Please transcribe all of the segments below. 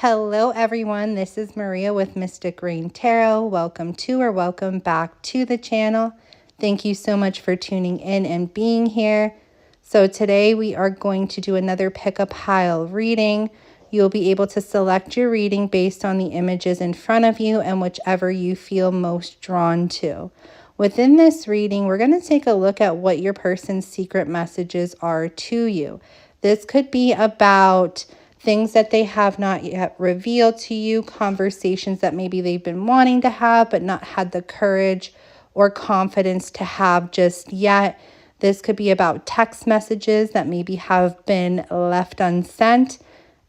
Hello everyone, this is Maria with Mystic Rain Tarot. Welcome to or welcome back to the channel. Thank you so much for tuning in and being here. So today we are going to do another pick a pile reading. You'll be able to select your reading based on the images in front of you and whichever you feel most drawn to. Within this reading, we're going to take a look at what your person's secret messages are to you. This could be about things that they have not yet revealed to you, conversations that maybe they've been wanting to have but not had the courage or confidence to have just yet. This could be about text messages that maybe have been left unsent.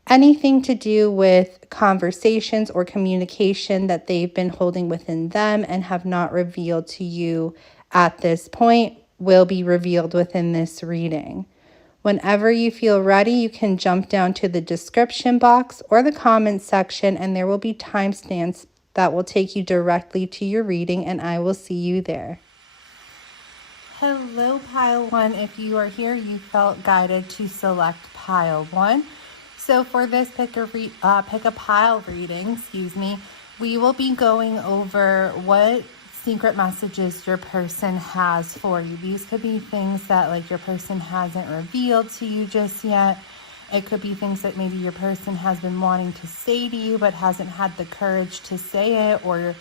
Anything to do with conversations or communication that they've been holding within them and have not revealed to you at this point will be revealed within this reading. Whenever you feel ready, you can jump down to the description box or the comment section, and there will be timestamps that will take you directly to your reading, and I will see you there. Hello, Pile 1. If you are here, you felt guided to select Pile 1. So for this pick a pile reading, we will be going over what secret messages your person has for you. These could be things that your person hasn't revealed to you just yet. It could be things that maybe your person has been wanting to say to you but hasn't had the courage to say it, or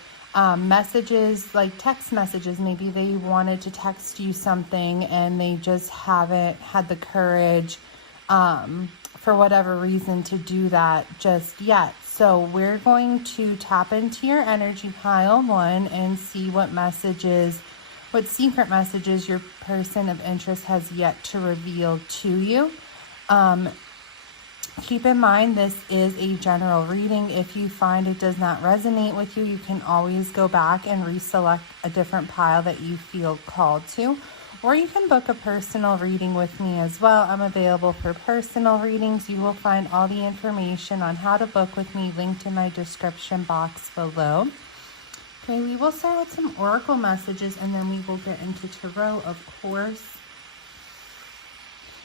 messages like text messages. Maybe they wanted to text you something and they just haven't had the courage for whatever reason to do that just yet. So we're going to tap into your energy, Pile 1, and see what secret messages your person of interest has yet to reveal to you. Keep in mind, this is a general reading. If you find it does not resonate with you, you can always go back and reselect a different pile that you feel called to. Or you can book a personal reading with me as well. I'm available for personal readings. You will find all the information on how to book with me linked in my description box below. Okay, we will start with some oracle messages and then we will get into tarot, of course.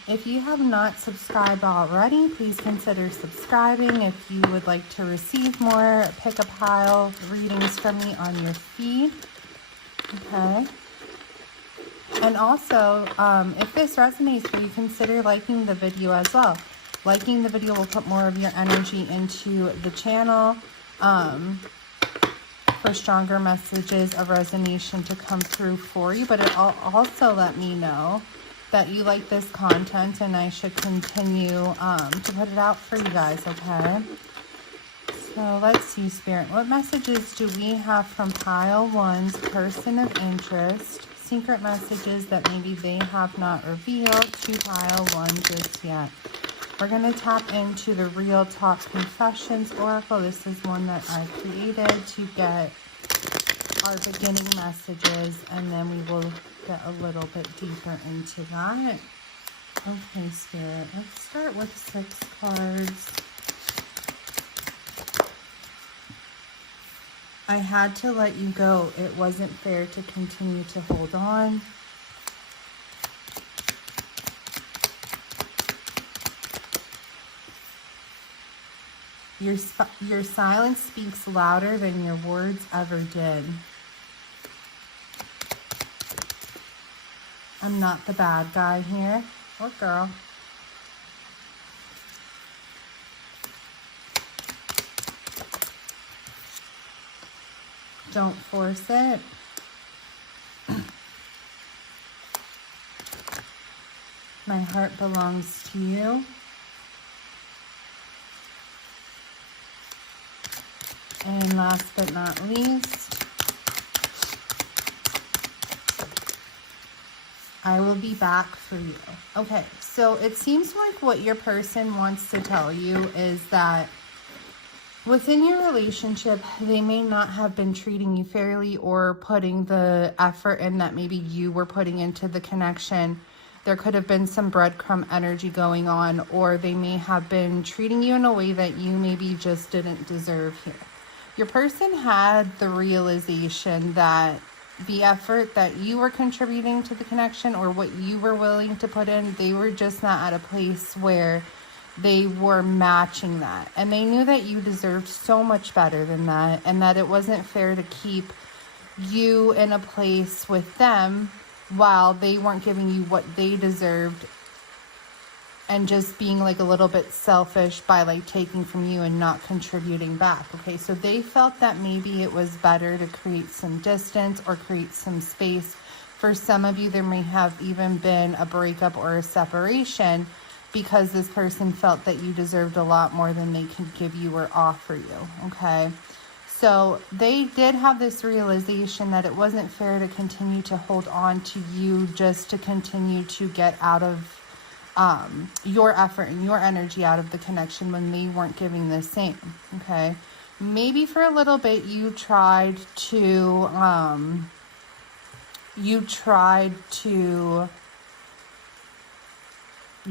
If you have not subscribed already, please consider subscribing if you would like to receive more pick a pile readings from me on your feed. Okay. And also, if this resonates for you, consider liking the video as well. Liking the video will put more of your energy into the channel for stronger messages of resonation to come through for you. But it'll also let me know that you like this content and I should continue to put it out for you guys, okay? So let's see, Spirit. What messages do we have from Pile 1's person of interest? Secret messages that maybe they have not revealed to Pile 1 just yet. We're going to tap into the Real Talk Confessions Oracle. This is one that I created to get our beginning messages, and then we will get a little bit deeper into that. Okay, Spirit, let's start with 6 cards. I had to let you go. It wasn't fair to continue to hold on. Your silence speaks louder than your words ever did. I'm not the bad guy here, or girl. Don't force it. My heart belongs to you. And last but not least, I will be back for you. Okay, so it seems like what your person wants to tell you is that within your relationship, they may not have been treating you fairly or putting the effort in that maybe you were putting into the connection. There could have been some breadcrumb energy going on, or they may have been treating you in a way that you maybe just didn't deserve here. Your person had the realization that the effort that you were contributing to the connection or what you were willing to put in, they were just not at a place where they were matching that. And they knew that you deserved so much better than that, and that it wasn't fair to keep you in a place with them while they weren't giving you what they deserved, and just being like a little bit selfish by like taking from you and not contributing back. Okay, so they felt that maybe it was better to create some distance or create some space. For some of you, there may have even been a breakup or a separation because this person felt that you deserved a lot more than they could give you or offer you. Okay, so they did have this realization that it wasn't fair to continue to hold on to you just to continue to get out of your effort and your energy out of the connection when they weren't giving the same. Okay, maybe for a little bit you tried to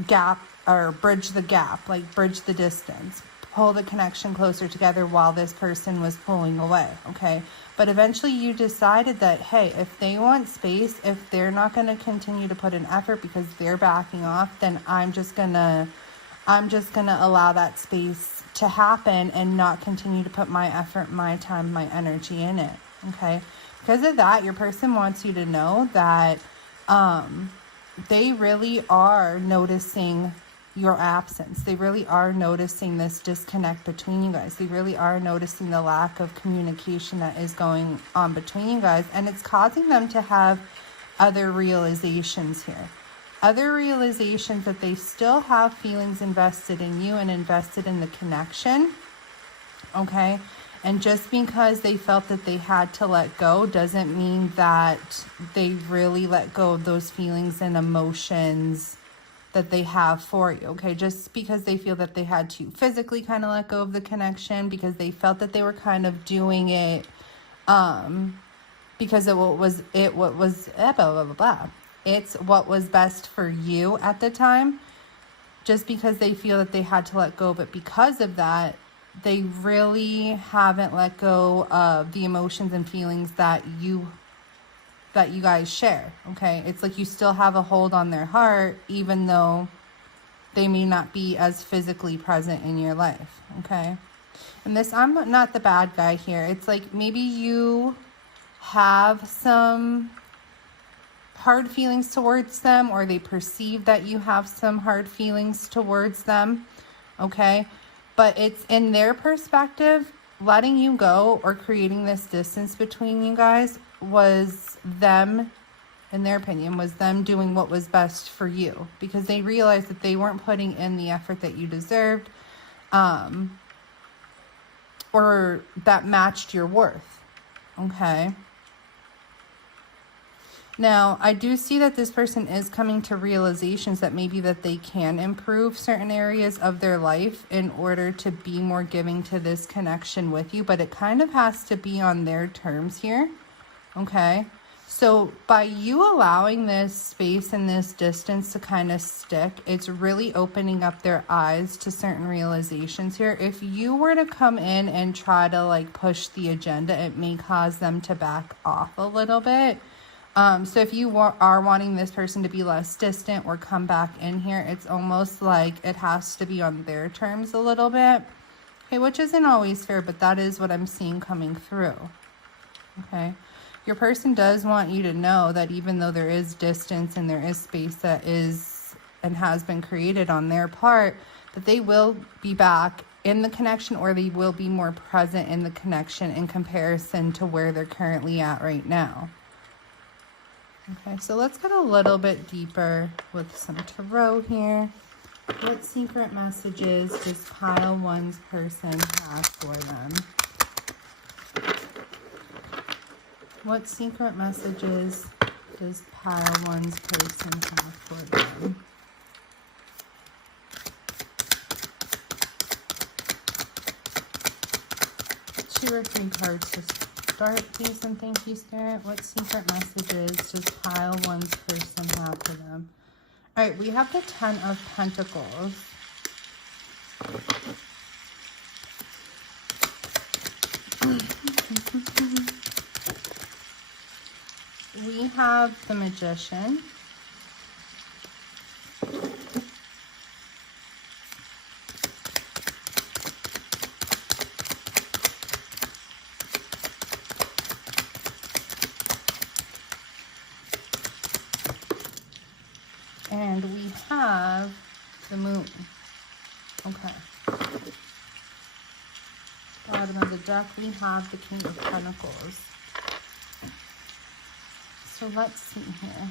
gap or bridge the gap, like bridge the distance, pull the connection closer together while this person was pulling away. Okay, but eventually you decided that, hey, if they want space, if they're not going to continue to put an effort because they're backing off, then I'm just gonna allow that space to happen and not continue to put my effort, my time, my energy in it. Okay, because of that, your person wants you to know that they really are noticing your absence. They really are noticing this disconnect between you guys. They really are noticing the lack of communication that is going on between you guys, and it's causing them to have other realizations here. Other realizations that they still have feelings invested in you and invested in the connection. Okay, and just because they felt that they had to let go doesn't mean that they really let go of those feelings and emotions that they have for you. Okay, just because they feel that they had to physically kind of let go of the connection because they felt that they were kind of doing it because of it's what was best for you at the time, just because they feel that they had to let go. But because of that, they really haven't let go of the emotions and feelings that you guys share. Okay, it's like you still have a hold on their heart even though they may not be as physically present in your life. Okay, and this, I'm not the bad guy here. It's like maybe you have some hard feelings towards them, or they perceive that you have some hard feelings towards them. Okay, but it's in their perspective, letting you go or creating this distance between you guys was them, in their opinion, was them doing what was best for you, because they realized that they weren't putting in the effort that you deserved, or that matched your worth. Okay. Now, I do see that this person is coming to realizations that maybe that they can improve certain areas of their life in order to be more giving to this connection with you, but it kind of has to be on their terms here. Okay, so by you allowing this space and this distance to kind of stick, it's really opening up their eyes to certain realizations here. If you were to come in and try to like push the agenda, it may cause them to back off a little bit. So if you are wanting this person to be less distant or come back in here, it's almost like it has to be on their terms a little bit. Okay, which isn't always fair, but that is what I'm seeing coming through. Okay. Your person does want you to know that even though there is distance and there is space that is and has been created on their part, that they will be back in the connection, or they will be more present in the connection in comparison to where they're currently at right now. Okay, so let's get a little bit deeper with some tarot here. What secret messages does pile one's person have for them? What secret messages does pile one's person have for them? 2 or 3 cards to start, please, and thank you, Spirit. What secret messages does pile one's person have for them? All right, we have the 10 of Pentacles. We have the Magician. the moon. Okay. Bottom of the deck, we have the King of Pentacles. So let's see here.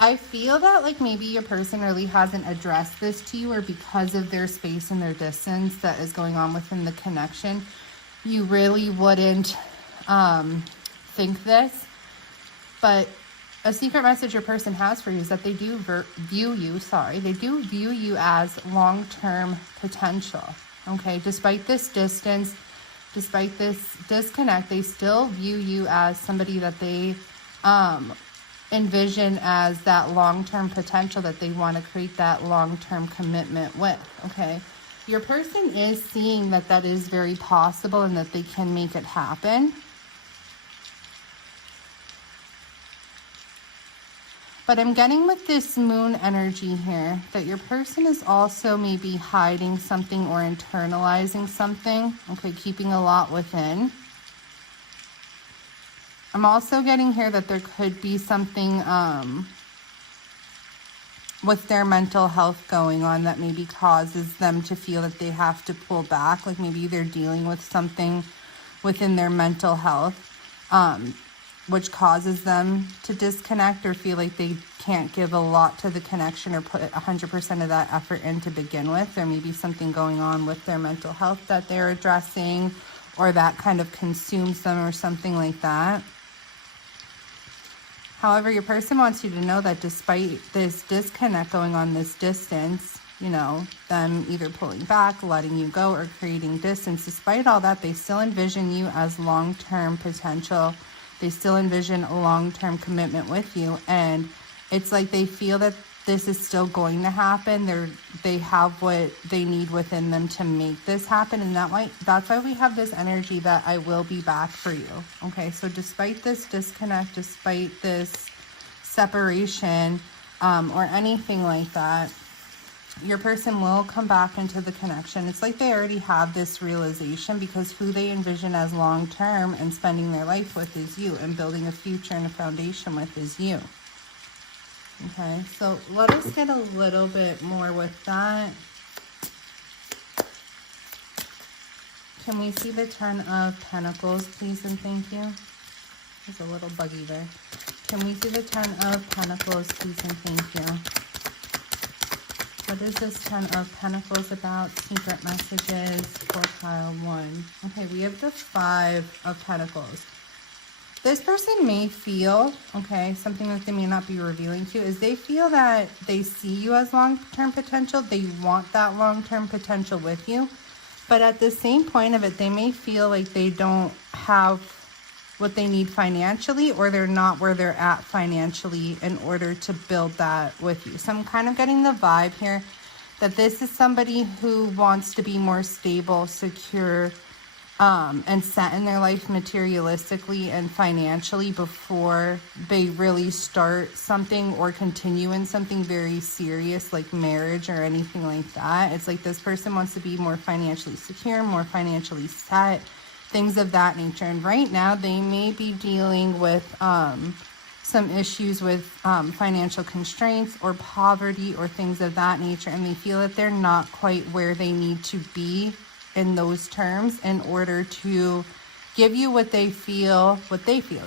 I feel that like maybe your person really hasn't addressed this to you, or because of their space and their distance that is going on within the connection, you really wouldn't think this. But a secret message your person has for you is that they do view you as long-term potential. Okay, despite this distance, despite this disconnect, they still view you as somebody that they envision as that long-term potential, that they want to create that long-term commitment with. Okay, your person is seeing that that is very possible and that they can make it happen. But I'm getting with this moon energy here that your person is also maybe hiding something or internalizing something. Okay, keeping a lot within. I'm also getting here that there could be something with their mental health going on that maybe causes them to feel that they have to pull back. Like maybe they're dealing with something within their mental health, which causes them to disconnect or feel like they can't give a lot to the connection or put 100% of that effort in to begin with. There may be something going on with their mental health that they're addressing, or that kind of consumes them or something like that. However, your person wants you to know that despite this disconnect going on, this distance, you know, them either pulling back, letting you go, or creating distance, despite all that, they still envision you as long-term potential. They still envision a long-term commitment with you. And it's like they feel that this is still going to happen. They have what they need within them to make this happen. And that's why we have this energy that I will be back for you. Okay, so despite this disconnect, despite this separation, or anything like that, your person will come back into the connection. It's like they already have this realization, because who they envision as long-term and spending their life with is you, and building a future and a foundation with is you. Okay, so let us get a little bit more with that. Can we see the Ten of Pentacles, please, and thank you? There's a little buggy there. Can we see the Ten of Pentacles, please, and thank you? What is this Ten of Pentacles about? Secret messages for pile 1. Okay, we have the Five of Pentacles. This person may feel, okay, something that they may not be revealing to you, is they feel that they see you as long-term potential. They want that long-term potential with you. But at the same point of it, they may feel like they don't have what they need financially, or they're not where they're at financially in order to build that with you. So I'm kind of getting the vibe here that this is somebody who wants to be more stable, secure, and set in their life materialistically and financially before they really start something or continue in something very serious like marriage or anything like that. It's like this person wants to be more financially secure, more financially set, things of that nature. And right now they may be dealing with some issues with financial constraints or poverty or things of that nature, and they feel that they're not quite where they need to be in those terms in order to give you what they feel.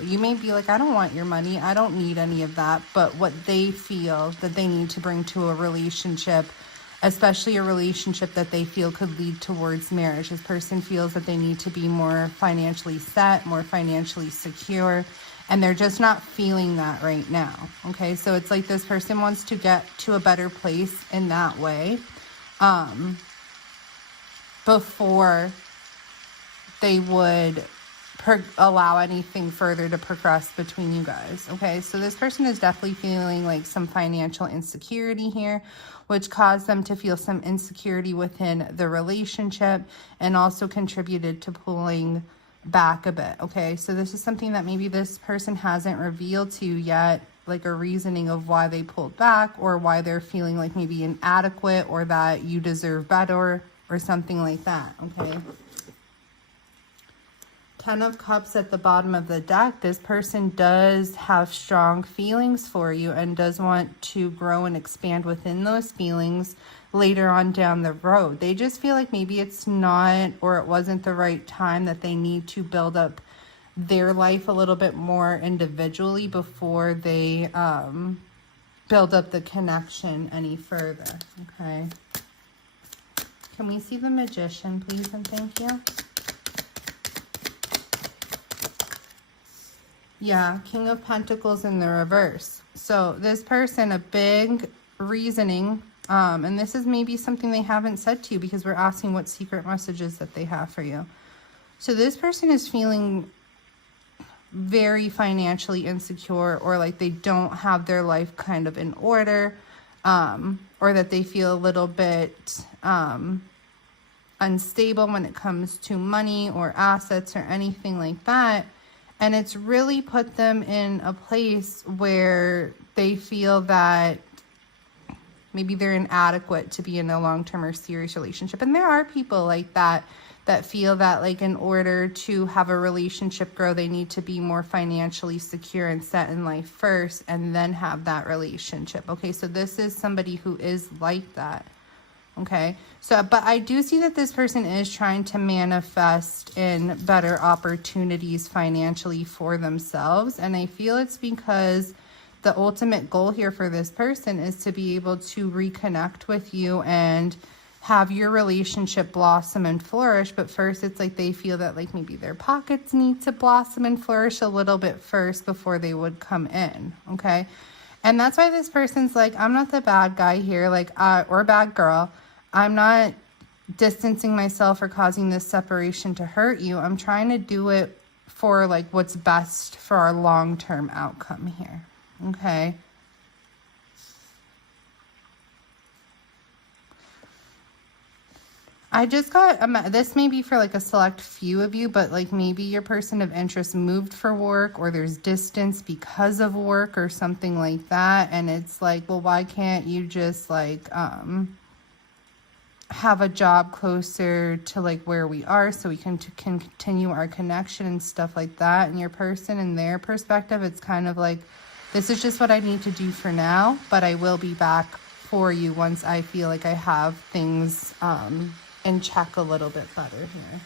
You may be like, I don't want your money, I don't need any of that, but what they feel that they need to bring to a relationship, especially a relationship that they feel could lead towards marriage. This person feels that they need to be more financially set, more financially secure, and they're just not feeling that right now. Okay, so it's like this person wants to get to a better place in that way before they would allow anything further to progress between you guys. Okay, so this person is definitely feeling like some financial insecurity here, which caused them to feel some insecurity within the relationship and also contributed to pulling back a bit. Okay, so this is something that maybe this person hasn't revealed to you yet, like a reasoning of why they pulled back, or why they're feeling like maybe inadequate, or that you deserve better or something like that. Okay, Ten of Cups at the bottom of the deck, this person does have strong feelings for you and does want to grow and expand within those feelings later on down the road. They just feel like maybe it's not, or it wasn't the right time, that they need to build up their life a little bit more individually before they build up the connection any further. Okay. Can we see the Magician, please, and thank you? Yeah, King of Pentacles in the reverse. So this person, a big reasoning, and this is maybe something they haven't said to you because we're asking what secret messages that they have for you. So this person is feeling very financially insecure, or like they don't have their life kind of in order, or that they feel a little bit unstable when it comes to money or assets or anything like that. And it's really put them in a place where they feel that maybe they're inadequate to be in a long-term or serious relationship. And there are people like that, that feel that like in order to have a relationship grow, they need to be more financially secure and set in life first and then have that relationship. Okay, so this is somebody who is like that. Okay, so, but I do see that this person is trying to manifest in better opportunities financially for themselves. And I feel it's because the ultimate goal here for this person is to be able to reconnect with you and have your relationship blossom and flourish. But first, it's like they feel that like maybe their pockets need to blossom and flourish a little bit first before they would come in. Okay, and that's why this person's like, I'm not the bad guy here, like, or bad girl. I'm not distancing myself or causing this separation to hurt you. I'm trying to do it for like what's best for our long-term outcome here. Okay. I just got, this may be for like a select few of you, but like maybe your person of interest moved for work, or there's distance because of work or something like that. And it's like, well, why can't you just like, have a job closer to like where we are so we can continue our connection and stuff like that. And your person, in their perspective, it's kind of like, this is just what I need to do for now, but I will be back for you once I feel like I have things in check a little bit better here.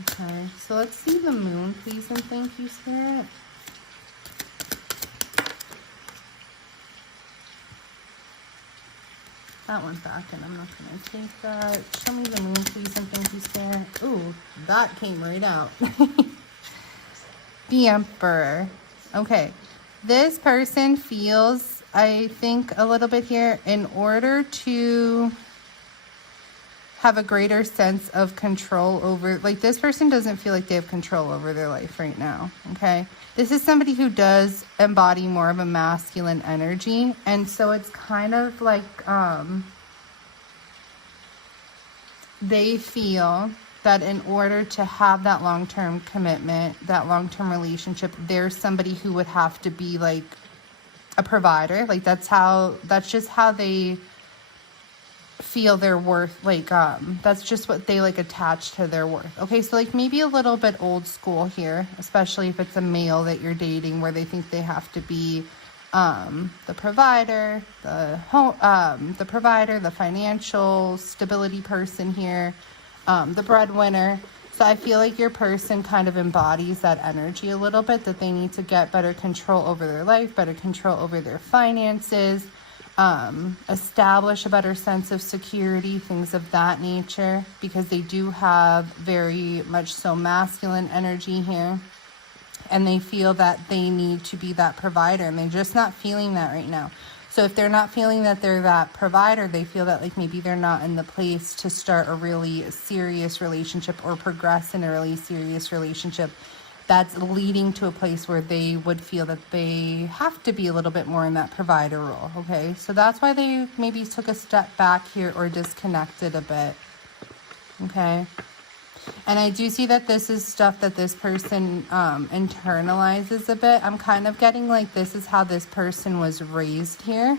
Okay, so let's see the Moon, please, and thank you, Spirit. That went back, and I'm not going to take that. Show me the Moon, please, and thank you, Spirit. Ooh, that came right out. The Emperor. Okay, this person feels, I think, a little bit here, in order to have a greater sense of control over, like this person doesn't feel like they have control over their life right now, okay? This is somebody who does embody more of a masculine energy. And so it's kind of like they feel that in order to have that long-term commitment, that long-term relationship, there's somebody who would have to be like a provider. Like that's just how they feel their worth, like that's just what they like attach to their worth. Okay, so like maybe a little bit old school here, especially if it's a male that you're dating, where they think they have to be the provider, the provider, the financial stability person here, the breadwinner. So I feel like your person kind of embodies that energy a little bit, that they need to get better control over their life, better control over their finances, establish a better sense of security, things of that nature, because they do have very much so masculine energy here, and they feel that they need to be that provider, and they're just not feeling that right now. So if they're not feeling that they're that provider, they feel that like maybe they're not in the place to start a really serious relationship or progress in a really serious relationship that's leading to a place where they would feel that they have to be a little bit more in that provider role. Okay, so that's why they maybe took a step back here or disconnected a bit. Okay, and I do see that this is stuff that this person internalizes a bit. I'm kind of getting like this is how this person was raised here.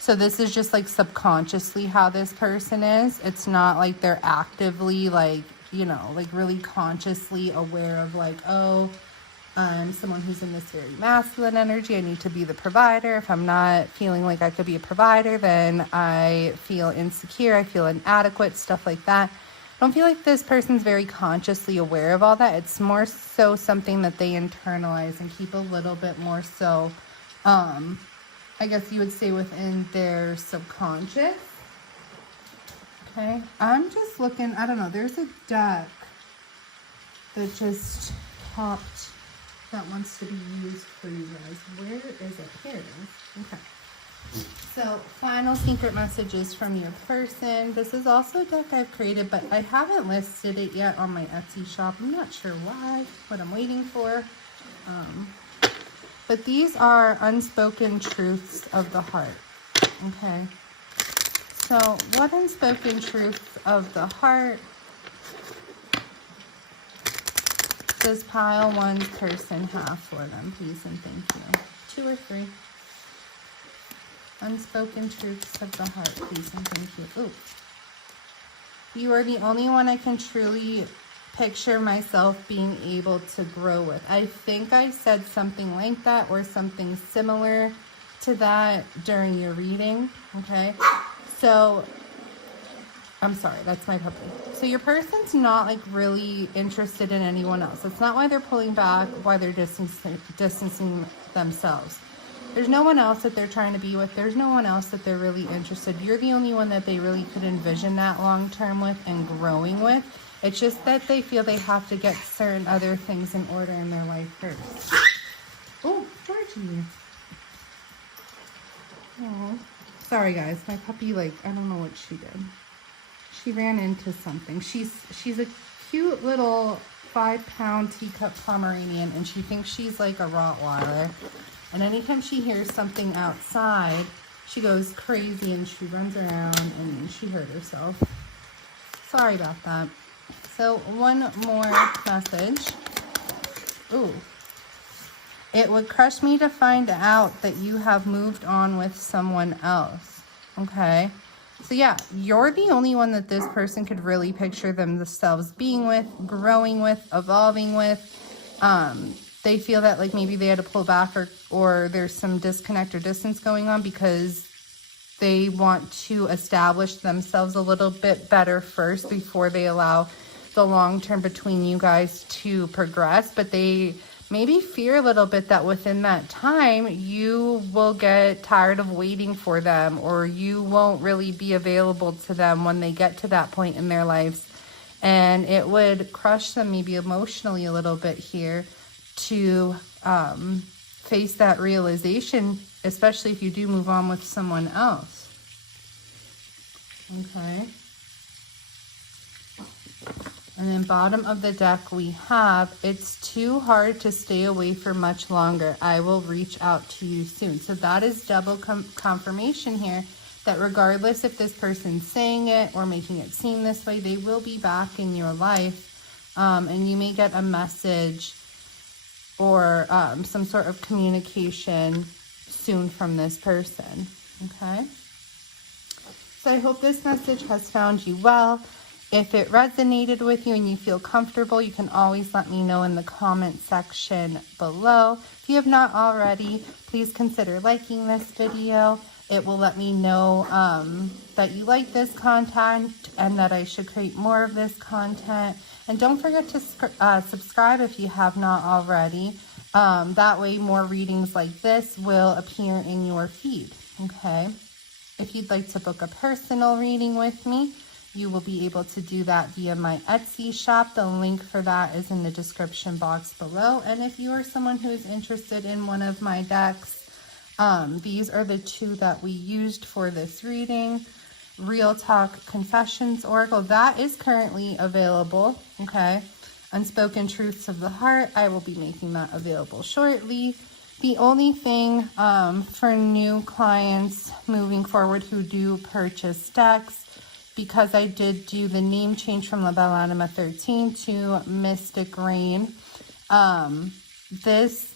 So this is just like subconsciously how this person is. It's not like they're actively like you know, like really consciously aware of like, oh, I'm someone who's in this very masculine energy. I need to be the provider. If I'm not feeling like I could be a provider, then I feel insecure. I feel inadequate, stuff like that. I don't feel like this person's very consciously aware of all that. It's more so something that they internalize and keep a little bit more so, I guess you would say, within their subconscious. Okay, I'm just looking, I don't know, there's a deck that just popped that wants to be used for you guys. Where is it? Here it is. Okay. So, final secret messages from your person. This is also a deck I've created, but I haven't listed it yet on my Etsy shop. I'm not sure why, what I'm waiting for. But these are unspoken truths of the heart. Okay. So, what unspoken truths of the heart does pile one's person have for them, please and thank you? 2 or 3. Unspoken truths of the heart, please and thank you. Ooh. You are the only one I can truly picture myself being able to grow with. I think I said something like that or something similar to that during your reading, okay? So, I'm sorry, that's my puppy. So your person's not like really interested in anyone else. That's not why they're pulling back, why they're distancing themselves. There's no one else that they're trying to be with. There's no one else that they're really interested. You're the only one that they really could envision that long term with and growing with. It's just that they feel they have to get certain other things in order in their life first. Oh, Georgie. Oh, sorry guys. My puppy, like, I don't know what she did. She ran into something. She's a cute little 5-pound teacup Pomeranian, and she thinks she's like a Rottweiler. And anytime she hears something outside, she goes crazy and she runs around and she hurt herself. Sorry about that. So one more message. Ooh. It would crush me to find out that you have moved on with someone else. Okay. So yeah, you're the only one that this person could really picture themselves being with, growing with, evolving with. They feel that like maybe they had to pull back or there's some disconnect or distance going on because they want to establish themselves a little bit better first before they allow the long term between you guys to progress. But they maybe fear a little bit that within that time you will get tired of waiting for them, or you won't really be available to them when they get to that point in their lives. And it would crush them maybe emotionally a little bit here to face that realization, especially if you do move on with someone else. Okay. And then bottom of the deck we have, it's too hard to stay away for much longer. I will reach out to you soon. So that is double confirmation here that regardless if this person's saying it or making it seem this way, they will be back in your life. And you may get a message or some sort of communication soon from this person. Okay. So I hope this message has found you well. If it resonated with you and you feel comfortable, you can always let me know in the comment section below. If you have not already, please consider liking this video. It will let me know that you like this content and that I should create more of this content. And don't forget to subscribe if you have not already. That way more readings like this will appear in your feed. Okay. If you'd like to book a personal reading with me, you will be able to do that via my Etsy shop. The link for that is in the description box below. And if you are someone who is interested in one of my decks, these are the 2 that we used for this reading. Real Talk Confessions Oracle, that is currently available. Okay. Unspoken Truths of the Heart, I will be making that available shortly. The only thing for new clients moving forward who do purchase decks, because I did do the name change from La Belle Anima 13 to Mystic Rain, this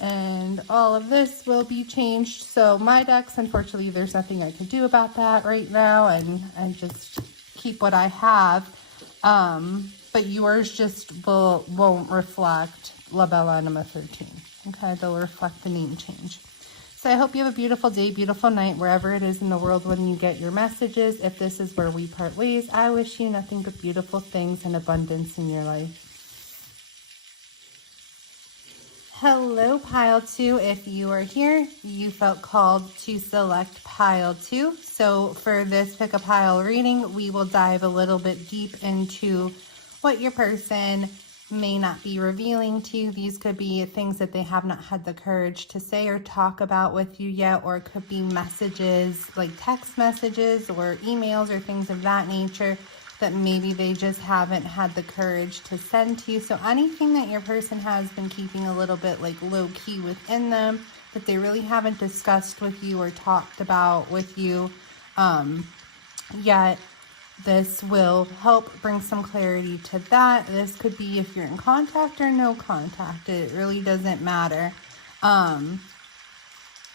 and all of this will be changed. So my decks, unfortunately, there's nothing I can do about that right now, and just keep what I have. But yours just won't reflect La Bella Anima 13. Okay, they'll reflect the name change. So I hope you have a beautiful day, beautiful night, wherever it is in the world when you get your messages. If this is where we part ways, I wish you nothing but beautiful things and abundance in your life. Hello, Pile 2. If you are here, you felt called to select Pile 2. So for this Pick a Pile reading, we will dive a little bit deep into what your person may not be revealing to you. These could be things that they have not had the courage to say or talk about with you yet, or it could be messages like text messages or emails or things of that nature that maybe they just haven't had the courage to send to you. So anything that your person has been keeping a little bit like low key within them that they really haven't discussed with you or talked about with you yet, this will help bring some clarity to that. This could be if you're in contact or no contact. It really doesn't matter.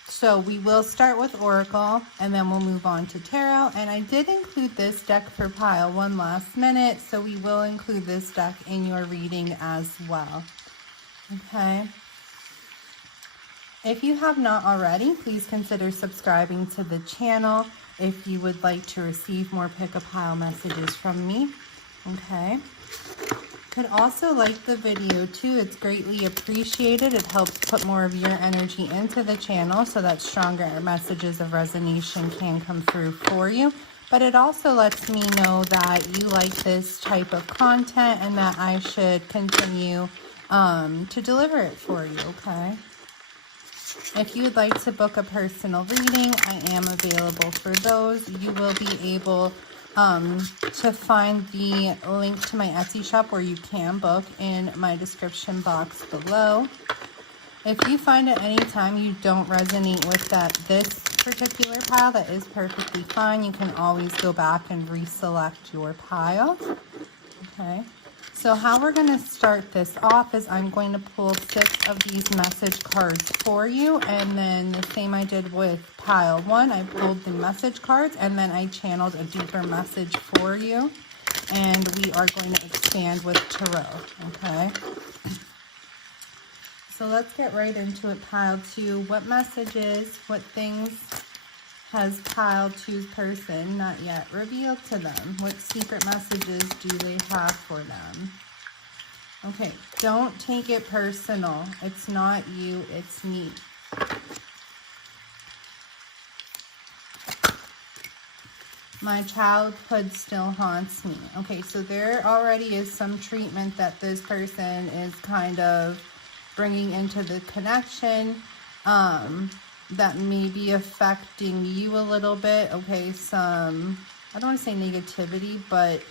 So we will start with Oracle and then we'll move on to Tarot. And I did include this deck for Pile 1 last minute, so we will include this deck in your reading as well. Okay. If you have not already, please consider subscribing to the channel if you would like to receive more Pick a Pile messages from me. Okay. Could also like the video too. It's greatly appreciated. It helps put more of your energy into the channel so that stronger messages of resonation can come through for you. But it also lets me know that you like this type of content and that I should continue to deliver it for you, okay? If you would like to book a personal reading, I am available for those. You will be able to find the link to my Etsy shop where you can book in my description box below. If you find at any time you don't resonate with this particular pile, that is perfectly fine. You can always go back and reselect your pile. Okay. So how we're going to start this off is I'm going to pull 6 of these message cards for you, and then the same I did with Pile 1. I pulled the message cards and then I channeled a deeper message for you, and we are going to expand with Tarot. Okay. So let's get right into it, Pile 2. What messages, what things has Pile 2's person not yet revealed to them? What secret messages do they have for them? Okay, don't take it personal. It's not you, it's me. My childhood still haunts me. Okay, so there already is some treatment that this person is kind of bringing into the connection that may be affecting you a little bit. Okay, some, I don't want to say negativity, but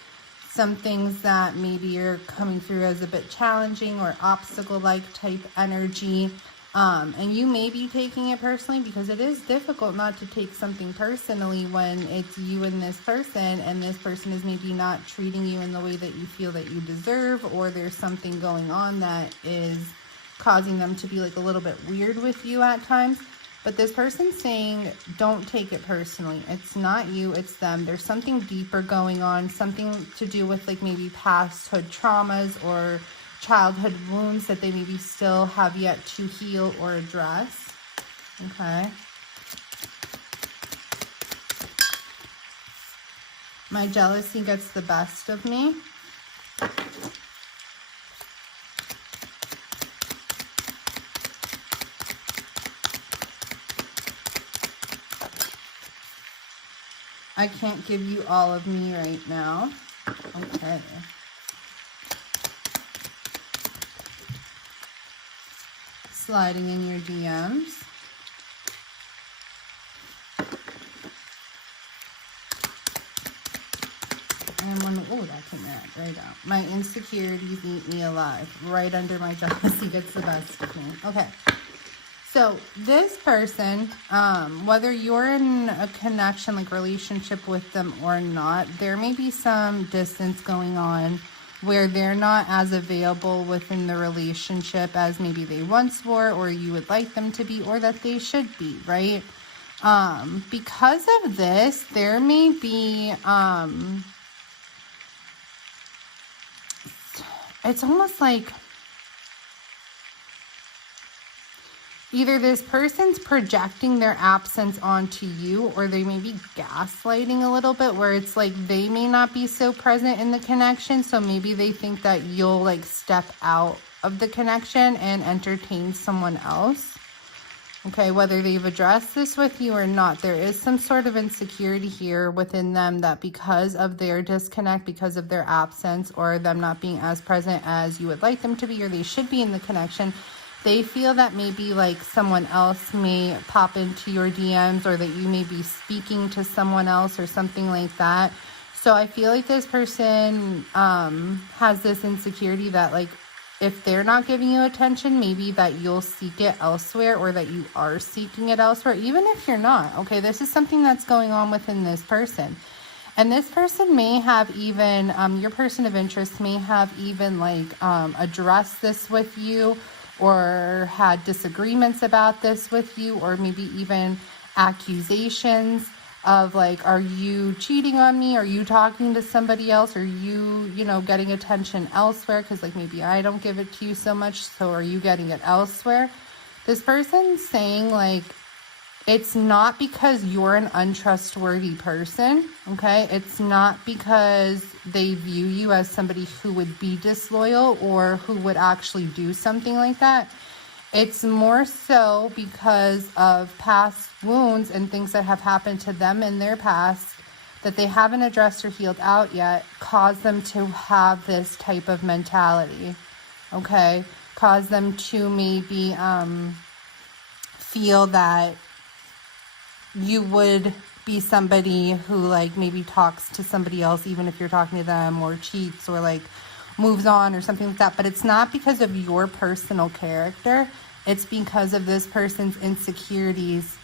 some things that maybe are coming through as a bit challenging or obstacle-like type energy. And you may be taking it personally, because it is difficult not to take something personally when it's you and this person is maybe not treating you in the way that you feel that you deserve, or there's something going on that is causing them to be like a little bit weird with you at times. But this person's saying, don't take it personally. It's not you, it's them. There's something deeper going on, something to do with like maybe pasthood traumas or childhood wounds that they maybe still have yet to heal or address. Okay. My jealousy gets the best of me. I can't give you all of me right now. Okay. Sliding in your DMs. And oh, that came right out. My insecurities eat me alive. Right under my jealousy gets the best of me. Okay. So this person, whether you're in a connection, like relationship with them or not, there may be some distance going on where they're not as available within the relationship as maybe they once were, or you would like them to be, or that they should be, right? Because of this, there may be it's almost like either this person's projecting their absence onto you, or they may be gaslighting a little bit, where it's like they may not be so present in the connection. So maybe they think that you'll like step out of the connection and entertain someone else. Okay, whether they've addressed this with you or not, there is some sort of insecurity here within them that because of their disconnect, because of their absence, or them not being as present as you would like them to be, or they should be in the connection, they feel that maybe like someone else may pop into your DMs, or that you may be speaking to someone else or something like that. So I feel like this person has this insecurity that like if they're not giving you attention, maybe that you'll seek it elsewhere, or that you are seeking it elsewhere, even if you're not. Okay, this is something that's going on within this person. And this person may have even, your person of interest may have even like addressed this with you, or had disagreements about this with you, or maybe even accusations of like, are you cheating on me? Are you talking to somebody else? Are you, you know, getting attention elsewhere? Because like maybe I don't give it to you so much, so are you getting it elsewhere? This person's saying like, it's not because you're an untrustworthy person, okay? It's not because they view you as somebody who would be disloyal or who would actually do something like that. It's more so because of past wounds and things that have happened to them in their past that they haven't addressed or healed out yet, cause them to have this type of mentality, okay? Cause them to maybe feel that you would be somebody who like maybe talks to somebody else, even if you're talking to them, or cheats, or like moves on or something like that. But it's not because of your personal character. It's because of this person's insecurities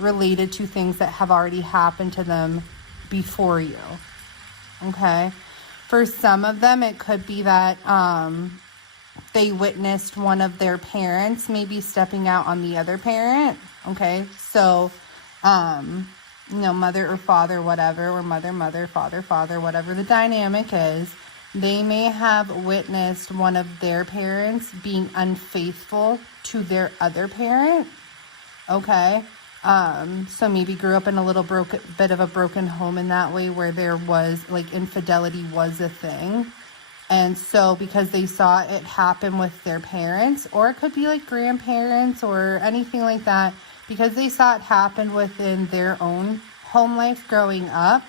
related to things that have already happened to them before you. Okay. For some of them, it could be that they witnessed one of their parents maybe stepping out on the other parent. Okay. So you know, mother or father, whatever, or mother, father, whatever the dynamic is, they may have witnessed one of their parents being unfaithful to their other parent. Okay. So maybe grew up in a little bit of a broken home in that way, where there was like infidelity was a thing. And so because they saw it happen with their parents, or it could be like grandparents or anything like that, because they saw it happen within their own home life growing up,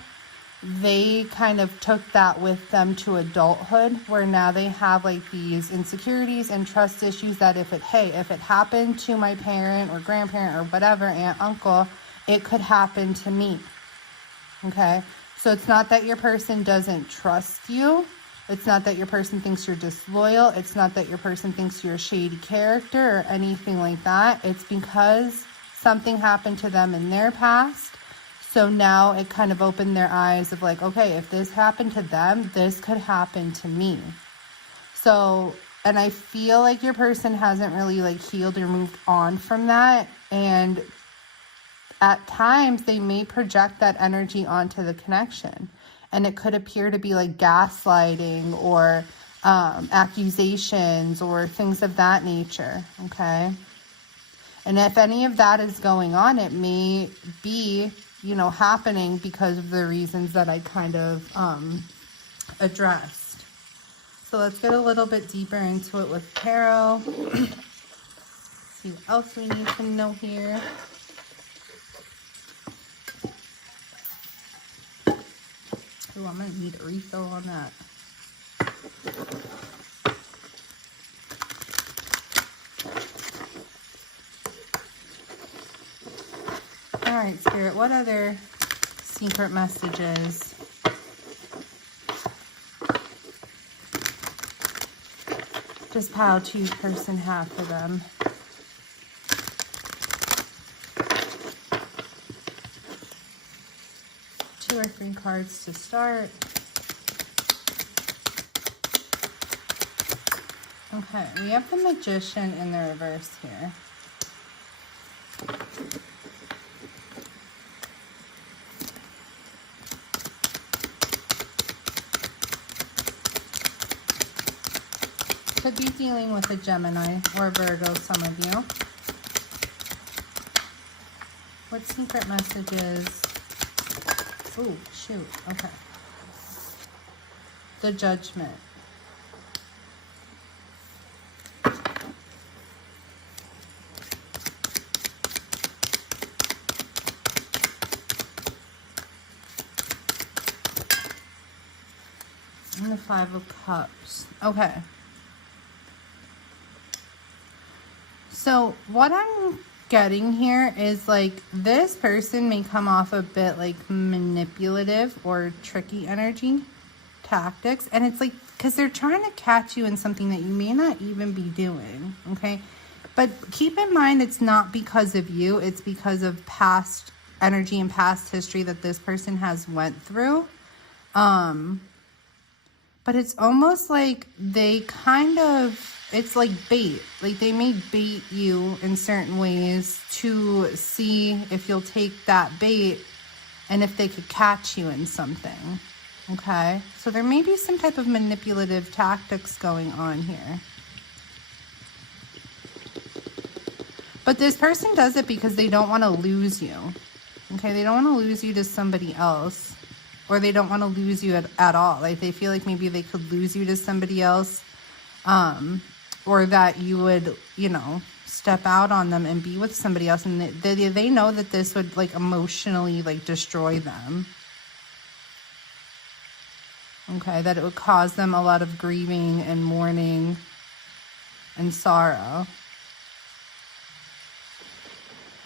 they kind of took that with them to adulthood, where now they have like these insecurities and trust issues that if it happened to my parent or grandparent or whatever, aunt, uncle, it could happen to me. Okay. So it's not that your person doesn't trust you. It's not that your person thinks you're disloyal. It's not that your person thinks you're a shady character or anything like that. It's because something happened to them in their past. So now it kind of opened their eyes of like, okay, if this happened to them, this could happen to me. So, and I feel like your person hasn't really like healed or moved on from that. And at times they may project that energy onto the connection. And it could appear to be like gaslighting or accusations or things of that nature. Okay. And if any of that is going on, it may be, you know, happening because of the reasons that I kind of addressed. So let's get a little bit deeper into it with tarot. See what else we need to know here. Oh, I'm going to need a refill on that. All right, Spirit, what other secret messages does pile 2 person have for them? Two or three cards to start. Okay, we have the Magician in the reverse here. could be dealing with a Gemini or Virgo, some of you. What secret messages? Oh, shoot. Okay. The Judgment. And the Five of Cups. Okay. So what I'm getting here is like this person may come off a bit like manipulative or tricky energy tactics, and it's like because they're trying to catch you in something that you may not even be doing. Okay, but keep in mind it's not because of you, it's because of past energy and past history that this person has went through. But it's almost like they kind of, it's like bait. Like they may bait you in certain ways to see if you'll take that bait and if they could catch you in something. Okay? So there may be some type of manipulative tactics going on here. But this person does it because they don't want to lose you. Okay? They don't want to lose you to somebody else. Or they don't want to lose you at all. Like they feel like maybe they could lose you to somebody else. Or that you would, you know, step out on them and be with somebody else. And they know that this would like emotionally like destroy them. Okay, that it would cause them a lot of grieving and mourning and sorrow.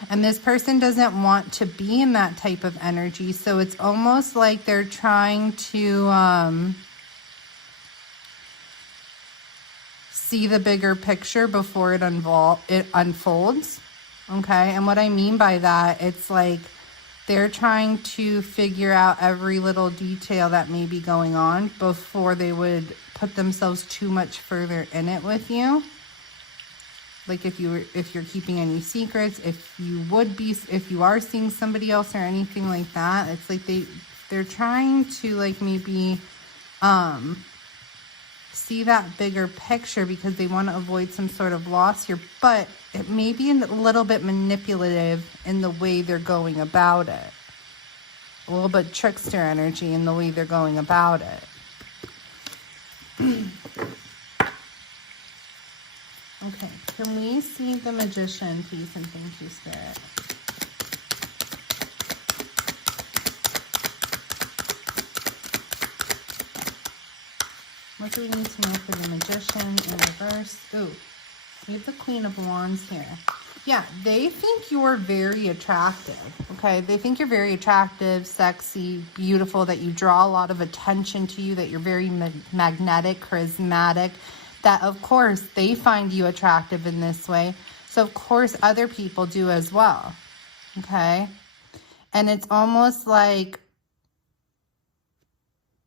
And this person doesn't want to be in that type of energy. So it's almost like they're trying to see the bigger picture before it unfolds. Okay. And what I mean by that, it's like they're trying to figure out every little detail that may be going on before they would put themselves too much further in it with you. Like if you're keeping any secrets, if you are seeing somebody else or anything like that, it's like they're trying to like maybe see that bigger picture because they want to avoid some sort of loss here, but it may be a little bit manipulative in the way they're going about it. A little bit trickster energy in the way they're going about it. Okay, can we see the Magician, please, and thank you, Spirit. What do we need to know for the Magician in reverse? Ooh, we have the Queen of Wands here. Yeah, they think you're very attractive, okay? They think you're very attractive, sexy, beautiful, that you draw a lot of attention to you, that you're very magnetic, charismatic, that of course they find you attractive in this way. So of course other people do as well. Okay. And it's almost like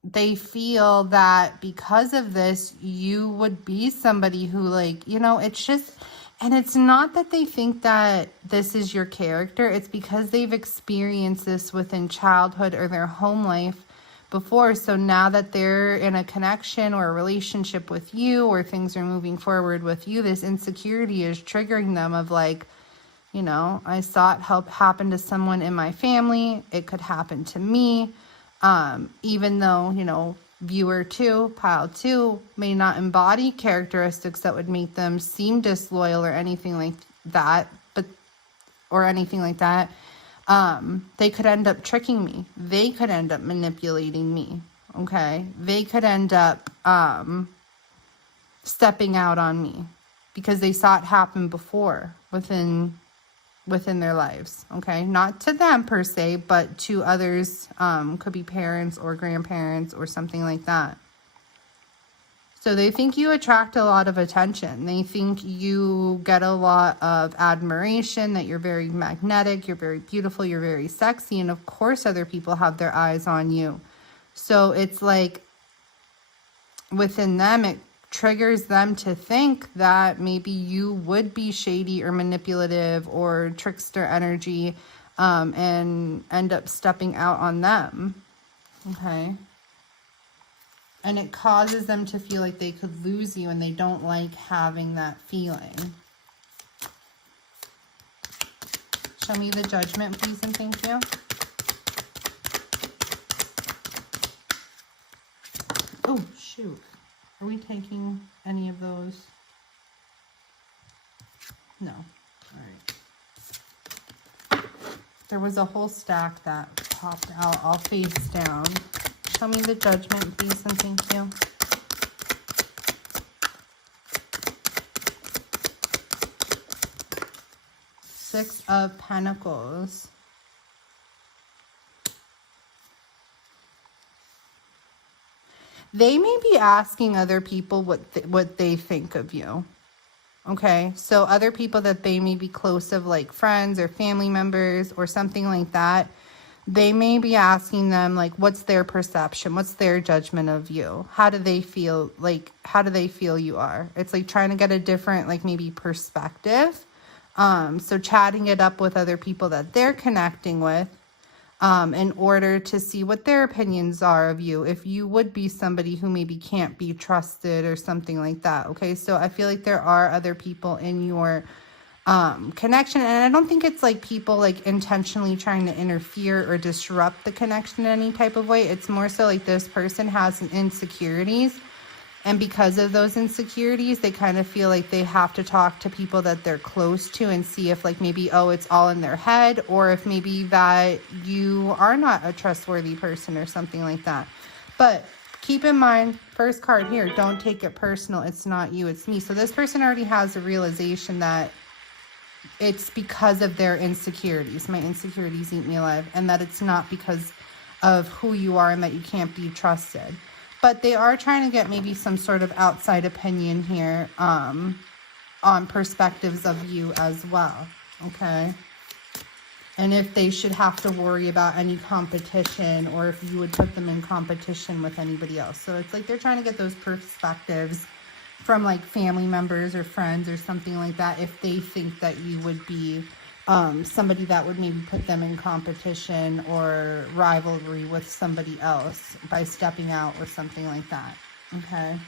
they feel that because of this, you would be somebody who like, you know, it's just, and it's not that they think that this is your character. It's because they've experienced this within childhood or their home life before. So now that they're in a connection or a relationship with you, or things are moving forward with you, this insecurity is triggering them of like, you know, I saw it happen to someone in my family. It could happen to me. Even though, you know, viewer 2, pile 2 may not embody characteristics that would make them seem disloyal or anything like that, they could end up tricking me. They could end up manipulating me. Okay. They could end up, stepping out on me because they saw it happen before within their lives. Okay. Not to them per se, but to others, could be parents or grandparents or something like that. So they think you attract a lot of attention. They think you get a lot of admiration, that you're very magnetic, you're very beautiful, you're very sexy. And of course, other people have their eyes on you. So it's like within them, it triggers them to think that maybe you would be shady or manipulative or trickster energy, and end up stepping out on them. Okay. And it causes them to feel like they could lose you, and they don't like having that feeling. Show me the Judgment, please, and thank you. Oh, shoot. Are we taking any of those? No. All right. There was a whole stack that popped out all face down. Show me the Judgment, please, and thank you. Six of Pentacles. They may be asking other people what they think of you. Okay, so other people that they may be close of, like friends or family members or something like that, they may be asking them, like, what's their perception? What's their judgment of you? How do they feel? Like, how do they feel you are? It's like trying to get a different, like, maybe perspective. So chatting it up with other people that they're connecting with, in order to see what their opinions are of you, if you would be somebody who maybe can't be trusted or something like that. Okay, so I feel like there are other people in your connection, and I don't think it's like people like intentionally trying to interfere or disrupt the connection in any type of way. It's more so like this person has insecurities, and because of those insecurities, they kind of feel like they have to talk to people that they're close to and see if, like, maybe, oh, it's all in their head, or if maybe that you are not a trustworthy person or something like that. But keep in mind, first card here, don't take it personal. It's not you, it's me. So this person already has a realization that it's because of their insecurities. My insecurities eat me alive. And that it's not because of who you are and that you can't be trusted. But they are trying to get maybe some sort of outside opinion here on perspectives of you as well. Okay. And if they should have to worry about any competition, or if you would put them in competition with anybody else. So it's like they're trying to get those perspectives from like family members or friends or something like that, if they think that you would be somebody that would maybe put them in competition or rivalry with somebody else by stepping out or something like that. Okay.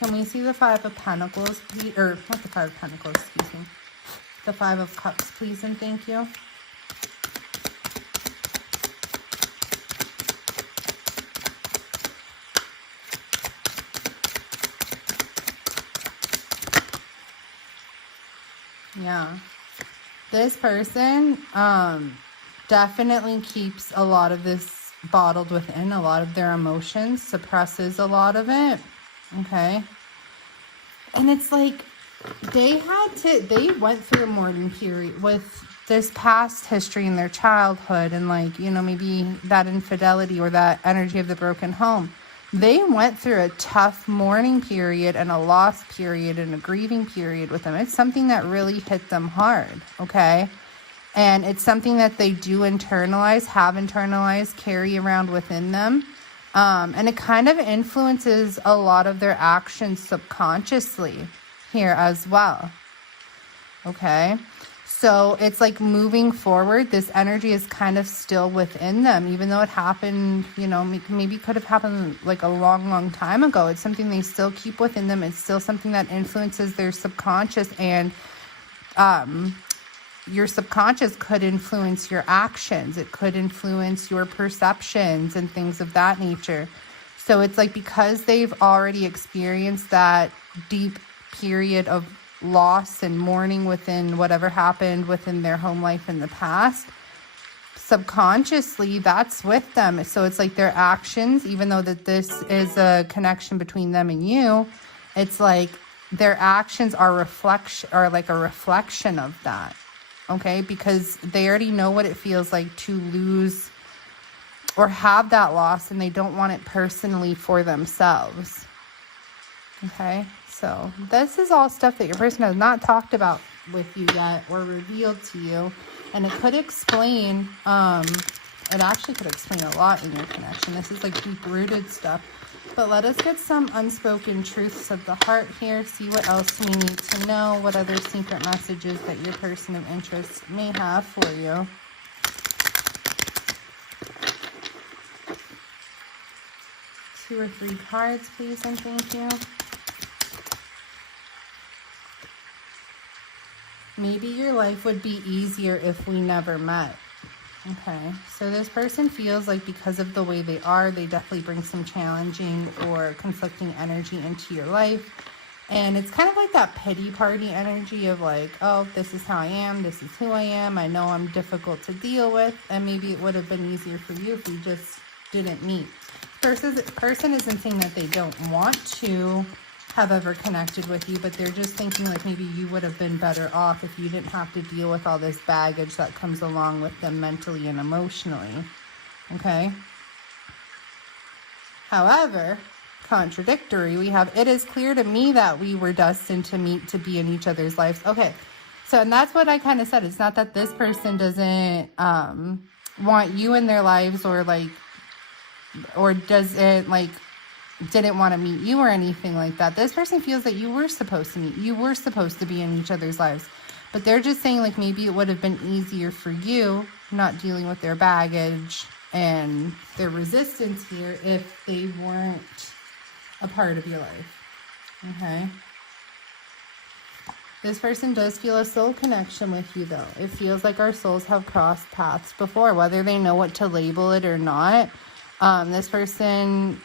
Can we see the Five of Pentacles, please? Or not the Five of Pentacles, excuse me. The Five of Cups, please, and thank you. Yeah. This person definitely keeps a lot of this bottled within, a lot of their emotions, suppresses a lot of it. Okay. And it's like they went through a mourning period with this past history in their childhood, and like, you know, maybe that infidelity or that energy of the broken home. They went through a tough mourning period and a loss period and a grieving period with them. It's something that really hit them hard, okay? And it's something that they do internalize, have internalized, carry around within them. And it kind of influences a lot of their actions subconsciously here as well, okay? So it's like moving forward, this energy is kind of still within them, even though it happened, you know, maybe could have happened like a long, long time ago. It's something they still keep within them. It's still something that influences their subconscious, and your subconscious could influence your actions. It could influence your perceptions and things of that nature. So it's like, because they've already experienced that deep period of loss and mourning within whatever happened within their home life in the past, subconsciously that's with them. So it's like their actions, even though that this is a connection between them and you, it's like their actions are like a reflection of that. Okay, because they already know what it feels like to lose or have that loss, and they don't want it personally for themselves. Okay. So this is all stuff that your person has not talked about with you yet or revealed to you. And it could explain, it actually could explain a lot in your connection. This is like deep-rooted stuff. But let us get some unspoken truths of the heart here. See what else we need to know. What other secret messages that your person of interest may have for you. 2 or 3 cards, please, and thank you. Maybe your life would be easier if we never met. Okay, so this person feels like because of the way they are, they definitely bring some challenging or conflicting energy into your life. And it's kind of like that pity party energy of like, oh, this is how I am, this is who I am, I know I'm difficult to deal with, and maybe it would have been easier for you if we just didn't meet. Person isn't saying that they don't want to have ever connected with you, but they're just thinking like maybe you would have been better off if you didn't have to deal with all this baggage that comes along with them mentally and emotionally. Okay? However, contradictory, we have, it is clear to me that we were destined to meet, to be in each other's lives. Okay, so, and that's what I kind of said. It's not that this person doesn't want you in their lives, or like, or doesn't like, didn't want to meet you or anything like that. This person feels that you were supposed to meet. You were supposed to be in each other's lives. But they're just saying like maybe it would have been easier for you not dealing with their baggage and their resistance here if they weren't a part of your life. Okay? This person does feel a soul connection with you though. It feels like our souls have crossed paths before, whether they know what to label it or not. This person,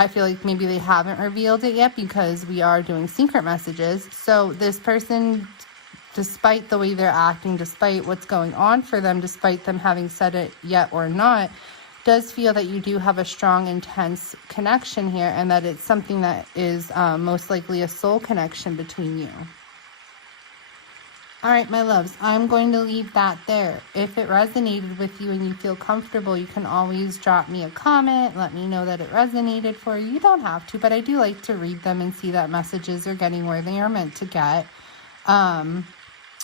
I feel like maybe they haven't revealed it yet because we are doing secret messages. So this person, despite the way they're acting, despite what's going on for them, despite them having said it yet or not, does feel that you do have a strong, intense connection here, and that it's something that is most likely a soul connection between you. All right, my loves, I'm going to leave that there. If it resonated with you and you feel comfortable, you can always drop me a comment. Let me know that it resonated for you. You don't have to, but I do like to read them and see that messages are getting where they are meant to get.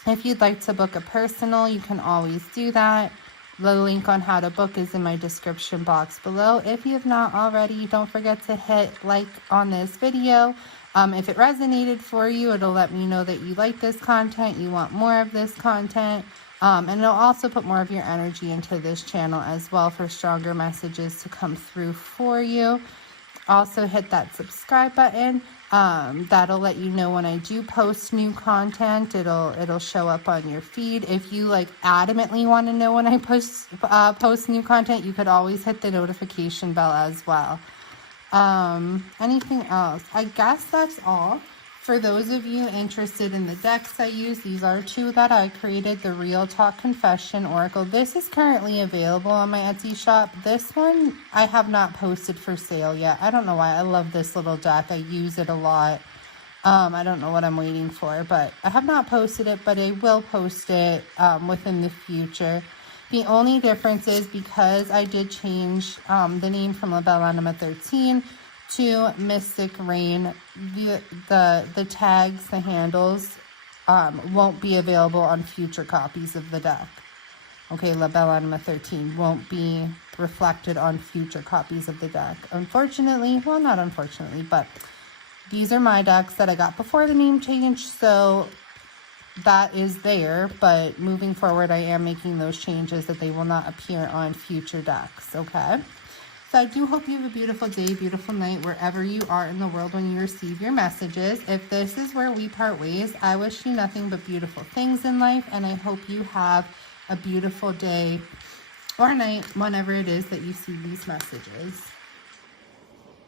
If you'd like to book a personal, you can always do that. The link on how to book is in my description box below. If you have not already, don't forget to hit like on this video. If it resonated for you, it'll let me know that you like this content, you want more of this content, and it'll also put more of your energy into this channel as well for stronger messages to come through for you. Also hit that subscribe button. That'll let you know when I do post new content. It'll show up on your feed. If you like adamantly want to know when I post new content, you could always hit the notification bell as well. Anything else? I guess that's all. For those of you interested in the decks I use, these are 2 that I created, the Real Talk Confession Oracle. This is currently available on my Etsy shop. This one I have not posted for sale yet. I don't know why. I love this little deck. I use it a lot. I don't know what I'm waiting for, but I have not posted it, but I will post it within the future. The only difference is because I did change the name from La Belle Anima 13 to Mystic Rain, the tags, the handles won't be available on future copies of the deck. Okay, La Belle Anima 13 won't be reflected on future copies of the deck. Unfortunately, well, not unfortunately, but these are my decks that I got before the name change, so that is there, but moving forward, I am making those changes that they will not appear on future decks, okay? So I do hope you have a beautiful day, beautiful night, wherever you are in the world when you receive your messages. If this is where we part ways, I wish you nothing but beautiful things in life, and I hope you have a beautiful day or night whenever it is that you see these messages.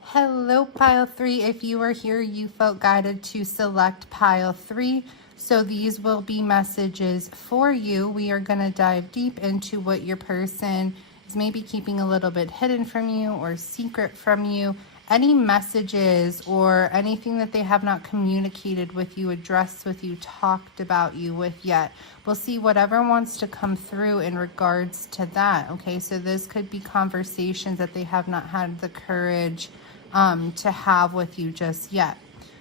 Hello, Pile 3. If you are here, you felt guided to select Pile 3. So these will be messages for you. We are going to dive deep into what your person is maybe keeping a little bit hidden from you or secret from you. Any messages or anything that they have not communicated with you, addressed with you, talked about you with yet. We'll see whatever wants to come through in regards to that. Okay, so this could be conversations that they have not had the courage to have with you just yet.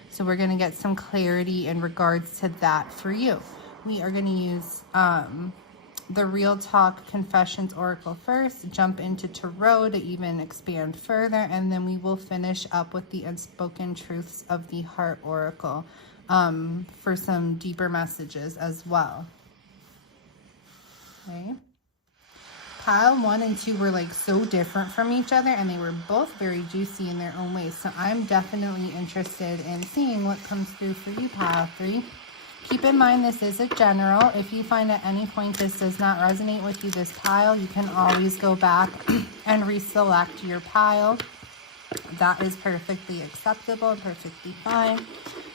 So we're going to get some clarity in regards to that for you. We are going to use the Real Talk Confessions Oracle first, jump into Tarot to even expand further, and then we will finish up with the Unspoken Truths of the Heart Oracle for some deeper messages as well. Okay. pile 1 and 2 were like so different from each other, and they were both very juicy in their own ways. So I'm definitely interested in seeing what comes through for you, pile 3. Keep in mind, this is a general. If you find at any point this does not resonate with you, this pile, you can always go back and reselect your pile. That is perfectly acceptable and perfectly fine.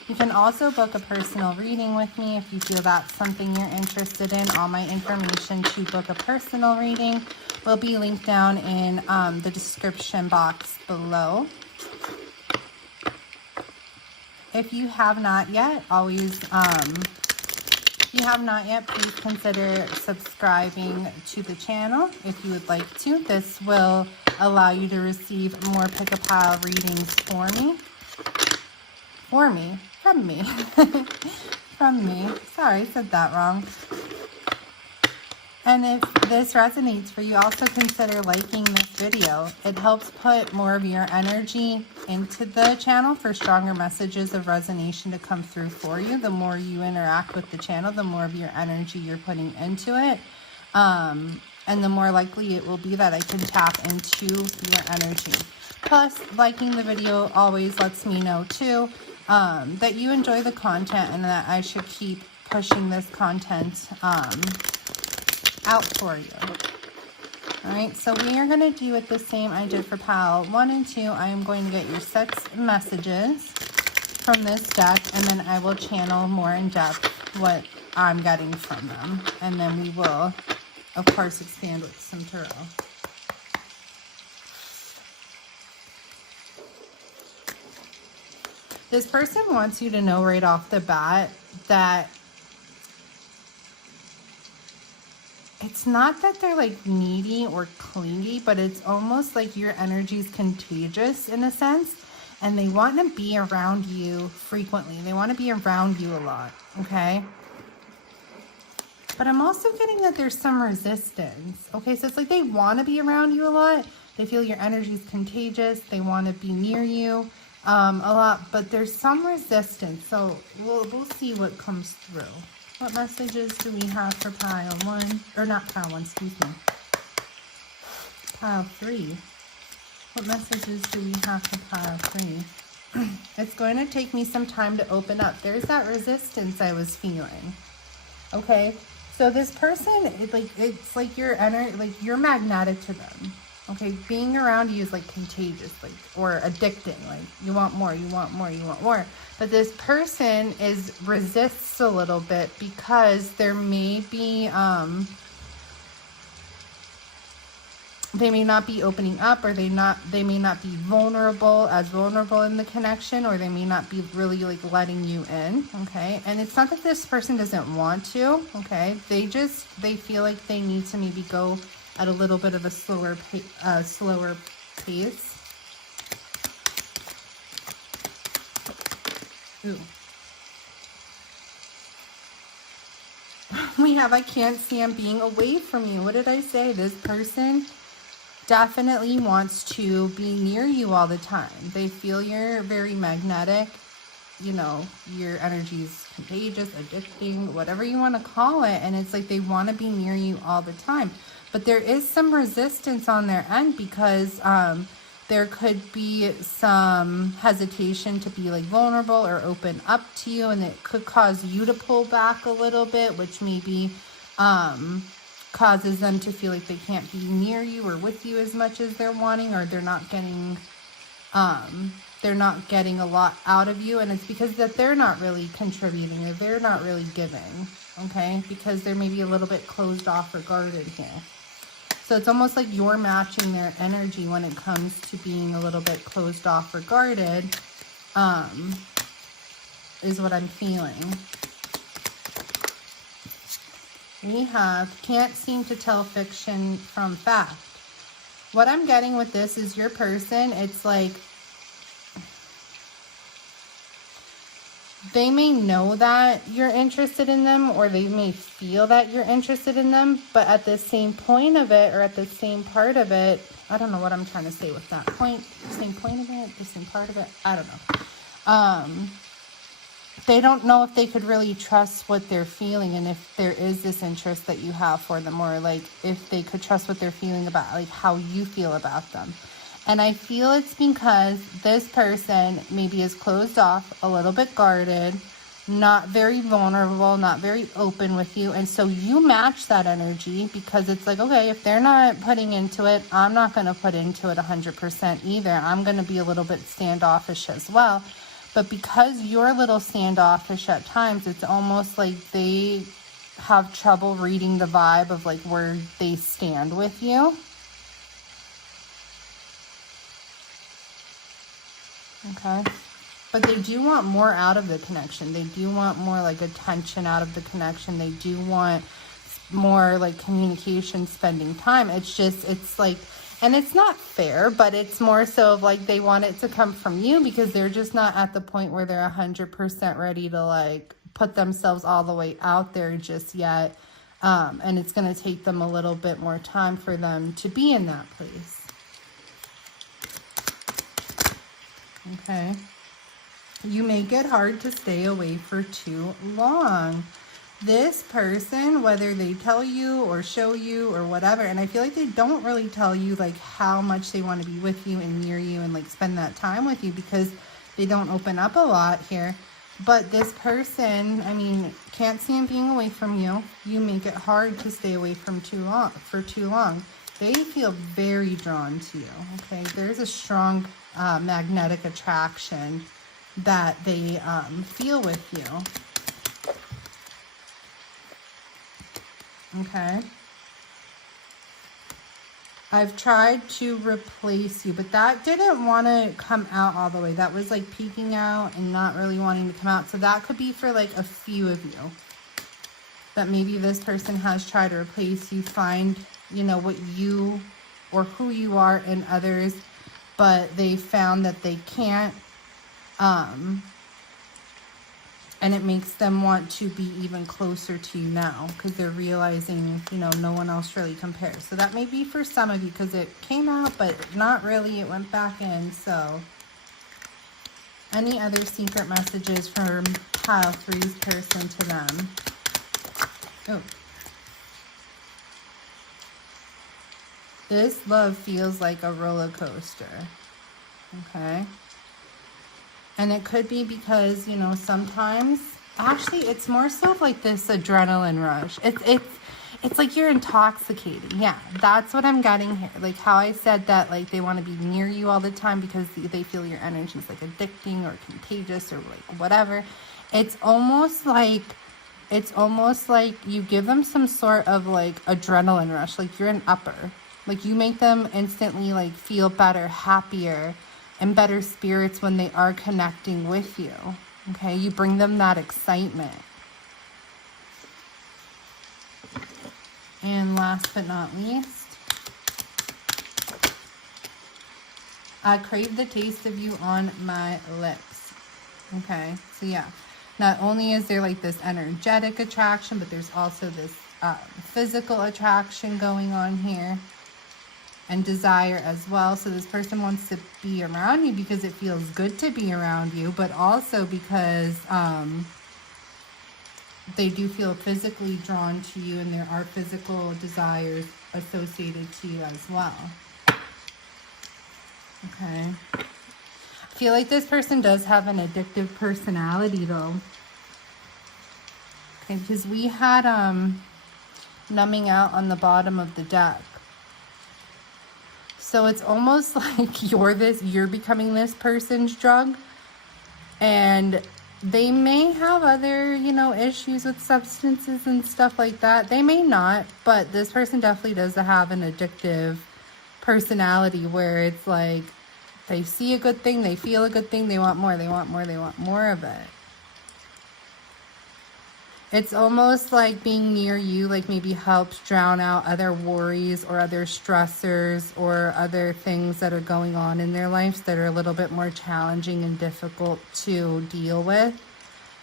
You can also book a personal reading with me if you feel that's something you're interested in. All my information to book a personal reading will be linked down in the description box below. If you have not yet, please consider subscribing to the channel if you would like to. This will allow you to receive more pick-a-pile readings from me. Sorry, I said that wrong. And if this resonates for you, also consider liking this video. It helps put more of your energy into the channel for stronger messages of resonation to come through for you. The more you interact with the channel, the more of your energy you're putting into it. And the more likely it will be that I can tap into your energy. Plus, liking the video always lets me know too that you enjoy the content and that I should keep pushing this content out for you. All right, so we are going to do it the same I did for pile 1 and 2. I am going to get your 6 messages from this deck, and then I will channel more in depth what I'm getting from them. And then we will, of course, expand with some tarot. This person wants you to know right off the bat that it's not that they're like needy or clingy, but it's almost like your energy is contagious in a sense, and they want to be around you frequently. They want to be around you a lot, okay? But I'm also getting that there's some resistance, okay? So it's like they want to be around you a lot. They feel your energy is contagious. They want to be near you a lot, but there's some resistance. So we'll see what comes through. What messages do we have for pile 1? Or not pile 1, excuse me. Pile 3. What messages do we have for pile 3? It's going to take me some time to open up. There's that resistance I was feeling. Okay? So this person, it's like your energy, like you're magnetic to them. Okay? Being around you is like contagious, like, or addicting. Like you want more, you want more, you want more. But this person resists a little bit because there may be, they may not be opening up, or they may not be vulnerable in the connection, or they may not be really like letting you in. Okay. And it's not that this person doesn't want to. Okay. They feel like they need to maybe go at a little bit of a slower pace. Ooh. We have, I can't stand being away from you. What did I say? This person definitely wants to be near you all the time. They feel you're very magnetic. You know, your energy is contagious, addicting, whatever you want to call it. And it's like they want to be near you all the time. But there is some resistance on their end because there could be some hesitation to be like vulnerable or open up to you, and it could cause you to pull back a little bit, which maybe causes them to feel like they can't be near you or with you as much as they're wanting, or they're not getting a lot out of you, and it's because that they're not really contributing, or they're not really giving, okay? Because they're maybe a little bit closed off or guarded here. So it's almost like you're matching their energy when it comes to being a little bit closed off or guarded, is what I'm feeling. We have, can't seem to tell fiction from fact. What I'm getting with this is your person, it's like, they may know that you're interested in them, or they may feel that you're interested in them, but at the same point of it, or at the same part of it, I don't know what I'm trying to say with that point, the same point of it, the same part of it, I don't know. they don't know if they could really trust what they're feeling, and if there is this interest that you have for them, or like if they could trust what they're feeling about like how you feel about them. And I feel it's because this person maybe is closed off, a little bit guarded, not very vulnerable, not very open with you. And so you match that energy, because it's like, okay, if they're not putting into it, I'm not going to put into it 100% either. I'm going to be a little bit standoffish as well. But because you're a little standoffish at times, it's almost like they have trouble reading the vibe of like where they stand with you. Okay. But they do want more out of the connection. They do want more like attention out of the connection. They do want more like communication, spending time. It's just, it's like, and it's not fair, but it's more so of like they want it to come from you, because they're just not at the point where they're 100% ready to like put themselves all the way out there just yet. And it's going to take them a little bit more time for them to be in that place. Okay. You make it hard to stay away for too long. This person, whether they tell you or show you or whatever, and I feel like they don't really tell you like how much they want to be with you and near you and like spend that time with you, because they don't open up a lot here. But this person, I mean, can't see them being away from you. You make it hard to stay away from for too long. They feel very drawn to you. Okay, there's a strong magnetic attraction that they feel with you. Okay. I've tried to replace you, but that didn't want to come out all the way. That was like peeking out and not really wanting to come out. So that could be for like a few of you. That maybe this person has tried to replace you, find, you know, what you or who you are in others, but they found that they can't. And it makes them want to be even closer to you now, because they're realizing, you know, no one else really compares. So that may be for some of you, because it came out, but not really. It went back in. So any other secret messages from pile 3's person to them? Oh. This love feels like a roller coaster. Okay. And it could be because, you know, sometimes, actually, it's more so like this adrenaline rush. It's like you're intoxicating. Yeah, that's what I'm getting here. Like how I said that, like they want to be near you all the time because they feel your energy is like addicting or contagious or like whatever. It's almost like you give them some sort of like adrenaline rush. Like you're an upper. Like you make them instantly like feel better, happier, and better spirits when they are connecting with you. Okay, you bring them that excitement. And last but not least, I crave the taste of you on my lips. Okay, so yeah, not only is there like this energetic attraction, but there's also this physical attraction going on here. And desire as well. So this person wants to be around you because it feels good to be around you, but also because they do feel physically drawn to you, and there are physical desires associated to you as well. Okay. I feel like this person does have an addictive personality though. Okay, because we had numbing out on the bottom of the deck. So it's almost like you're becoming this person's drug, and they may have other, you know, issues with substances and stuff like that. They may not, but this person definitely does have an addictive personality where it's like they see a good thing, they feel a good thing, they want more, they want more, they want more of it. It's almost like being near you, like maybe helps drown out other worries or other stressors or other things that are going on in their lives that are a little bit more challenging and difficult to deal with.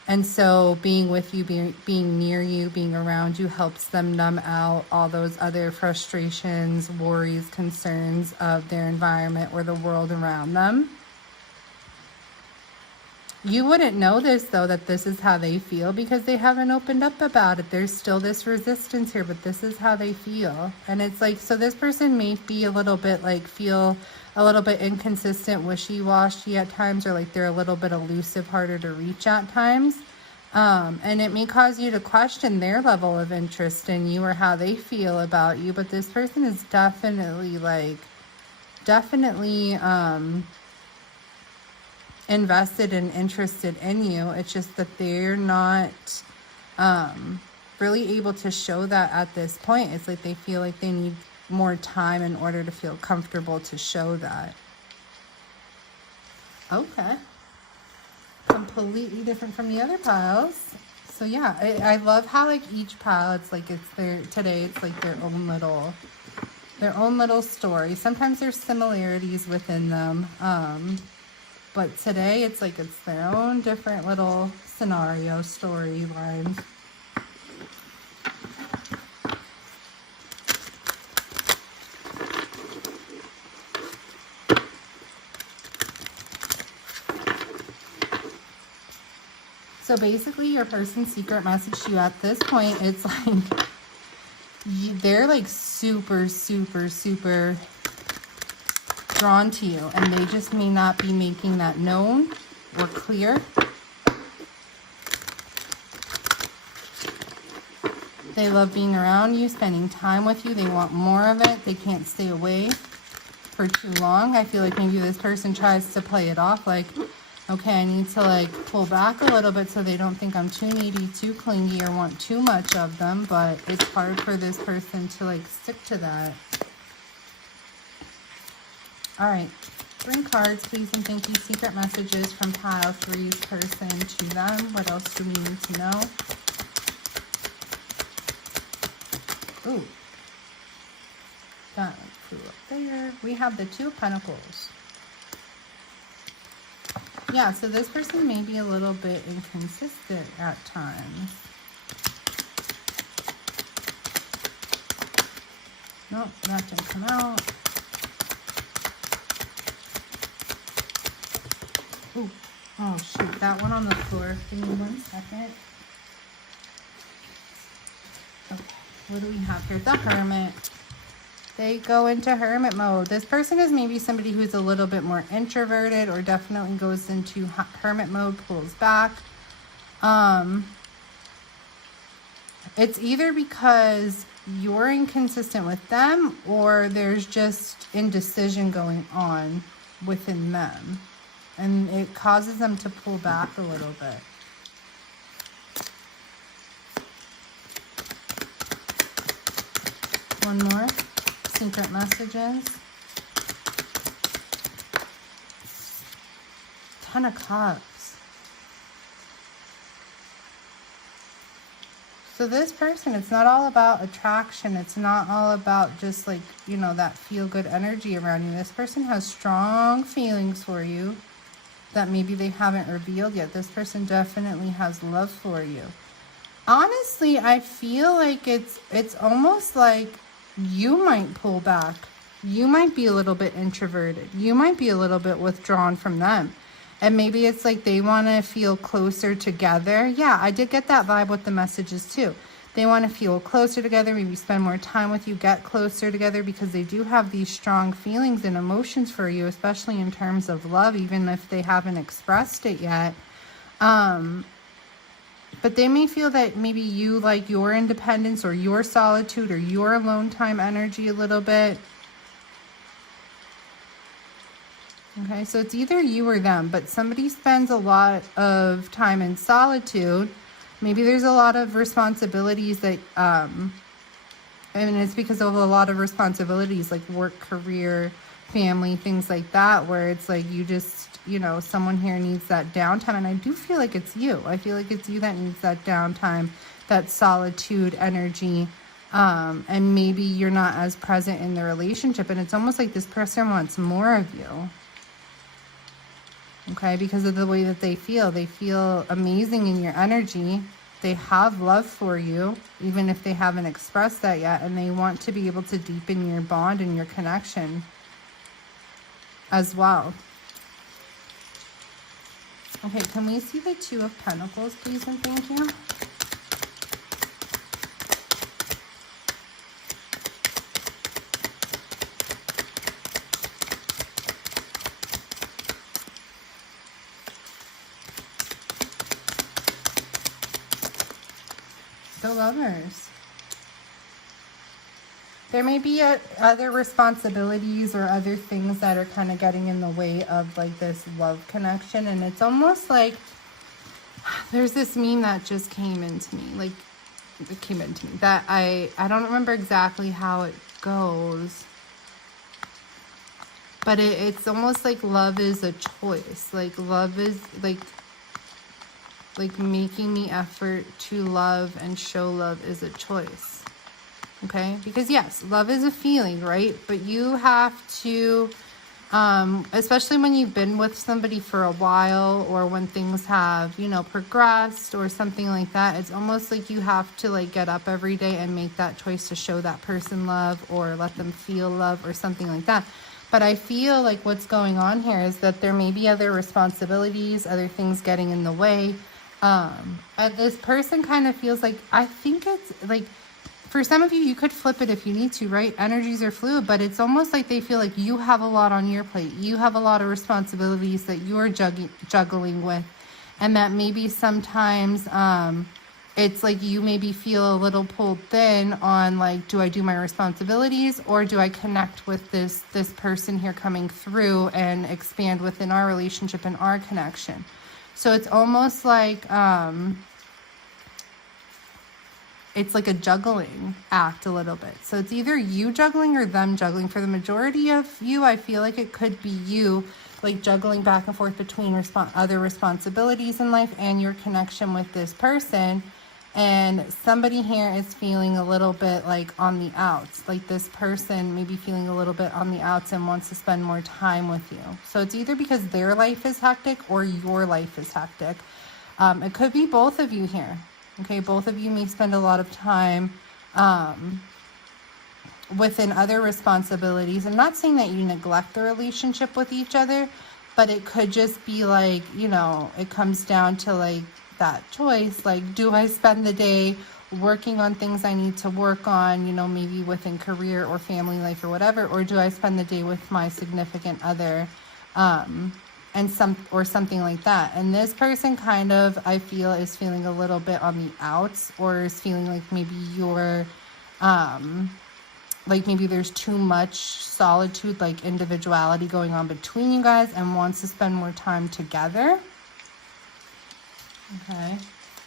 And so being with you, being near you, being around you helps them numb out all those other frustrations, worries, concerns of their environment or the world around them. You wouldn't know this, though, that this is how they feel because they haven't opened up about it. There's still this resistance here, but this is how they feel. And it's like, so this person may be a little bit like, feel a little bit inconsistent, wishy-washy at times, or like they're a little bit elusive, harder to reach at times. And it may cause you to question their level of interest in you or how they feel about you. But this person is definitely invested and interested in you. It's just that they're not really able to show that at this point. It's like they feel like they need more time in order to feel comfortable to show that. Okay. Completely different from the other piles. So yeah, I love how like each pile, it's like it's their, today it's like their own little story. Sometimes there's similarities within them. But today it's like it's their own different little scenario storyline. So basically your person's secret message to you at this point, it's like they're like super drawn to you, and they just may not be making that known or clear. They love being around you, spending time with you. They want more of it. They can't stay away for too long. I feel like maybe this person tries to play it off like, okay, I need to like pull back a little bit so they don't think I'm too needy, too clingy, or want too much of them, but it's hard for this person to like stick to that. All right, bring cards, please, and thank you. Secret messages from pile 3's person to them. What else do we need to know? Ooh, that flew up there. We have the 2 of Pentacles. Yeah, so this person may be a little bit inconsistent at times. Nope, that didn't come out. Ooh, oh shoot, that one on the floor. Give me 1 second. Okay, what do we have here? The Hermit. They go into hermit mode. This person is maybe somebody who's a little bit more introverted, or definitely goes into hermit mode, pulls back. It's either because you're inconsistent with them, or there's just indecision going on within them, and it causes them to pull back a little bit. One more. Secret messages. 10 of Cups. So this person, it's not all about attraction. It's not all about just like, you know, that feel-good energy around you. This person has strong feelings for you that maybe they haven't revealed yet. This person definitely has love for you. Honestly, I feel like it's almost like you might pull back. You might be a little bit introverted. You might be a little bit withdrawn from them. And maybe it's like they want to feel closer together. Yeah, I did get that vibe with the messages too. They want to feel closer together, maybe spend more time with you, get closer together, because they do have these strong feelings and emotions for you, especially in terms of love, even if they haven't expressed it yet. But they may feel that maybe you like your independence or your solitude or your alone time energy a little bit. Okay, so it's either you or them, but somebody spends a lot of time in solitude. Maybe there's a lot of responsibilities that, and it's because of a lot of responsibilities like work, career, family, things like that, where it's like you just, you know, someone here needs that downtime. And I do feel like it's you. I feel like it's you that needs that downtime, that solitude energy. And maybe you're not as present in the relationship. And it's almost like this person wants more of you. Okay, because of the way that they feel. They feel amazing in your energy. They have love for you, even if they haven't expressed that yet. And they want to be able to deepen your bond and your connection as well. Okay, can we see the Two of Pentacles, please, and thank you? The Lovers. There may be other responsibilities or other things that are kind of getting in the way of like this love connection. And it's almost like there's this meme that just came into me. Like, it came into me that I don't remember exactly how it goes. But it's almost like love is a choice. Like love is like making the effort to love and show love is a choice. Okay, because yes, love is a feeling, right? But you have to, especially when you've been with somebody for a while, or when things have, you know, progressed or something like that, it's almost like you have to like get up every day and make that choice to show that person love or let them feel love or something like that. But I feel like what's going on here is that there may be other responsibilities, other things getting in the way. And this person kind of feels like, I think it's like, for some of you, you could flip it if you need to, right? Energies are fluid, but it's almost like they feel like you have a lot on your plate. You have a lot of responsibilities that you're juggling with. And that maybe sometimes it's like you maybe feel a little pulled thin on like, do I do my responsibilities or do I connect with this person here coming through and expand within our relationship and our connection? So it's almost like... it's like a juggling act a little bit. So it's either you juggling or them juggling. For the majority of you, I feel like it could be you like juggling back and forth between other responsibilities in life and your connection with this person. And somebody here is feeling a little bit like on the outs. Like this person may be feeling a little bit on the outs and wants to spend more time with you. So it's either because their life is hectic or your life is hectic. It could be both of you here. Okay, both of you may spend a lot of time within other responsibilities. I'm not saying that you neglect the relationship with each other, but it could just be like, you know, it comes down to like that choice. Like, do I spend the day working on things I need to work on, you know, maybe within career or family life or whatever, or do I spend the day with my significant other? And something like that. And this person kind of, I feel, is feeling a little bit on the outs, or is feeling like maybe you're, like maybe there's too much solitude, like individuality going on between you guys, and wants to spend more time together. Okay.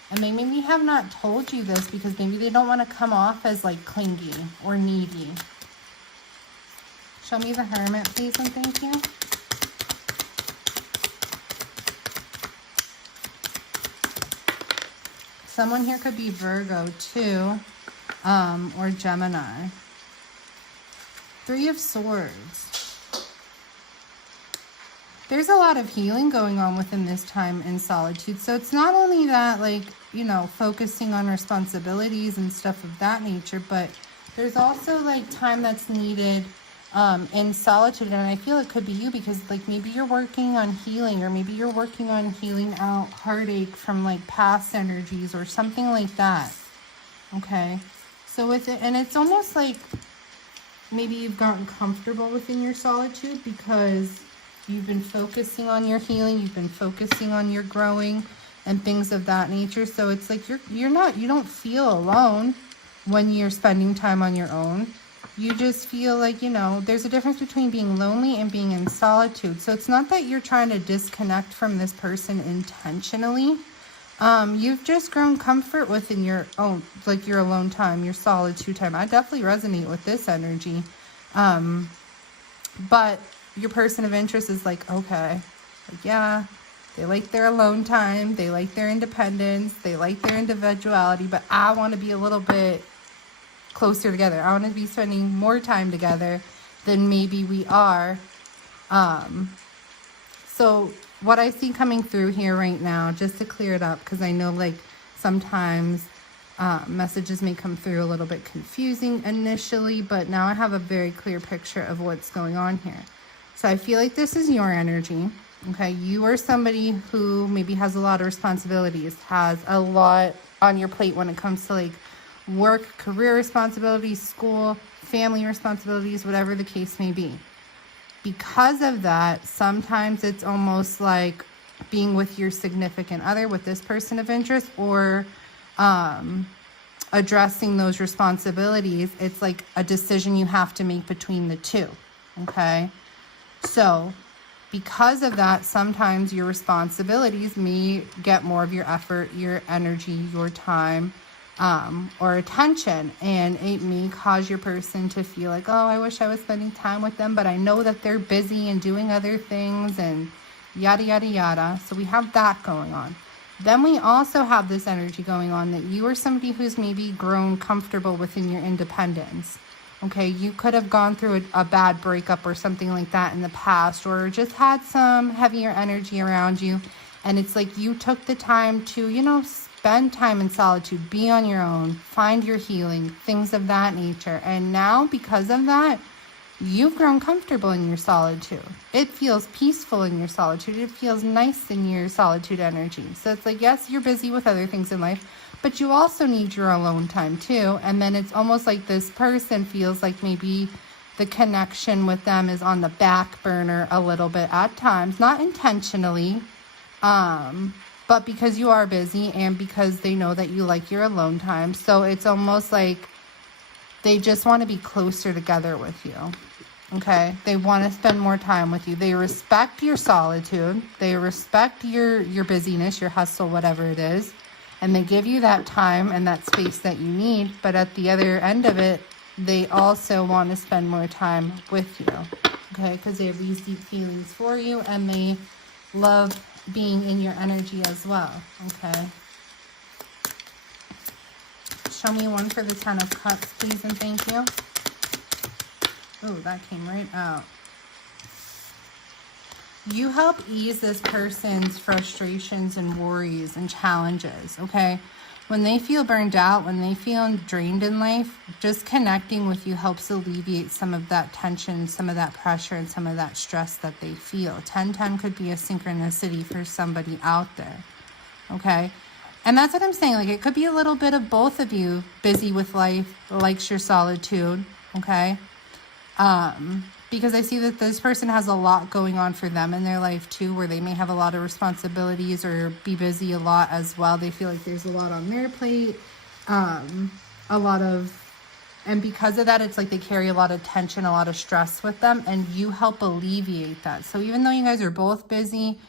And they maybe have not told you this because maybe they don't want to come off as like clingy or needy. Show me the Hermit, please, and thank you. Someone here could be Virgo too, or Gemini. Three of Swords. There's a lot of healing going on within this time in solitude. So it's not only that, like, you know, focusing on responsibilities and stuff of that nature, but there's also like time that's needed in solitude. And I feel it could be you because like maybe you're working on healing, or maybe you're working on healing out heartache from like past energies or something like that. Okay, so with it, and it's almost like maybe you've gotten comfortable within your solitude because you've been focusing on your healing, you've been focusing on your growing and things of that nature. So it's like you don't feel alone when you're spending time on your own. You just feel like, you know, there's a difference between being lonely and being in solitude. So it's not that you're trying to disconnect from this person intentionally. You've just grown comfort within your own, like your alone time, your solitude time. I definitely resonate with this energy. But your person of interest is like, okay, like, yeah, they like their alone time. They like their independence. They like their individuality. But I want to be a little bit closer together. I want to be spending more time together than maybe we are. So what I see coming through here right now, just to clear it up, because I know like sometimes messages may come through a little bit confusing initially, but now I have a very clear picture of what's going on here. So I feel like this is your energy. Okay, you are somebody who maybe has a lot of responsibilities, has a lot on your plate when it comes to like work, career responsibilities, school, family responsibilities, whatever the case may be. Because of that, sometimes it's almost like being with your significant other, with this person of interest, or addressing those responsibilities. It's like a decision you have to make between the two. Okay, so because of that, sometimes your responsibilities may get more of your effort, your energy, your time, or attention. And it may cause your person to feel like, oh, I wish I was spending time with them, but I know that they're busy and doing other things and yada, yada, yada. So we have that going on. Then we also have this energy going on that you are somebody who's maybe grown comfortable within your independence. Okay, you could have gone through a bad breakup or something like that in the past, or just had some heavier energy around you. And it's like you took the time to, you know, spend time in solitude, be on your own, find your healing, things of that nature. And now, because of that, you've grown comfortable in your solitude. It feels peaceful in your solitude. It feels nice in your solitude energy. So it's like, yes, you're busy with other things in life, but you also need your alone time too. And then it's almost like this person feels like maybe the connection with them is on the back burner a little bit at times, not intentionally, but because you are busy and because they know that you like your alone time. So it's almost like they just want to be closer together with you. Okay, they want to spend more time with you. They respect your solitude. They respect your busyness, your hustle, whatever it is. And they give you that time and that space that you need. But at the other end of it, they also want to spend more time with you. Okay, because they have these deep feelings for you and they love being in your energy as well. Okay. Show me one for the 10 of Cups, please, and thank you. Oh, that came right out. You help ease this person's frustrations and worries and challenges, okay? When they feel burned out, when they feel drained in life, just connecting with you helps alleviate some of that tension, some of that pressure, and some of that stress that they feel. 10-10 could be a synchronicity for somebody out there, okay? And that's what I'm saying. Like, it could be a little bit of both of you, busy with life, likes your solitude, okay? Because I see that this person has a lot going on for them in their life too, where they may have a lot of responsibilities or be busy a lot as well. They feel like there's a lot on their plate, and because of that, it's like they carry a lot of tension, a lot of stress with them, and you help alleviate that. So even though you guys are both busy,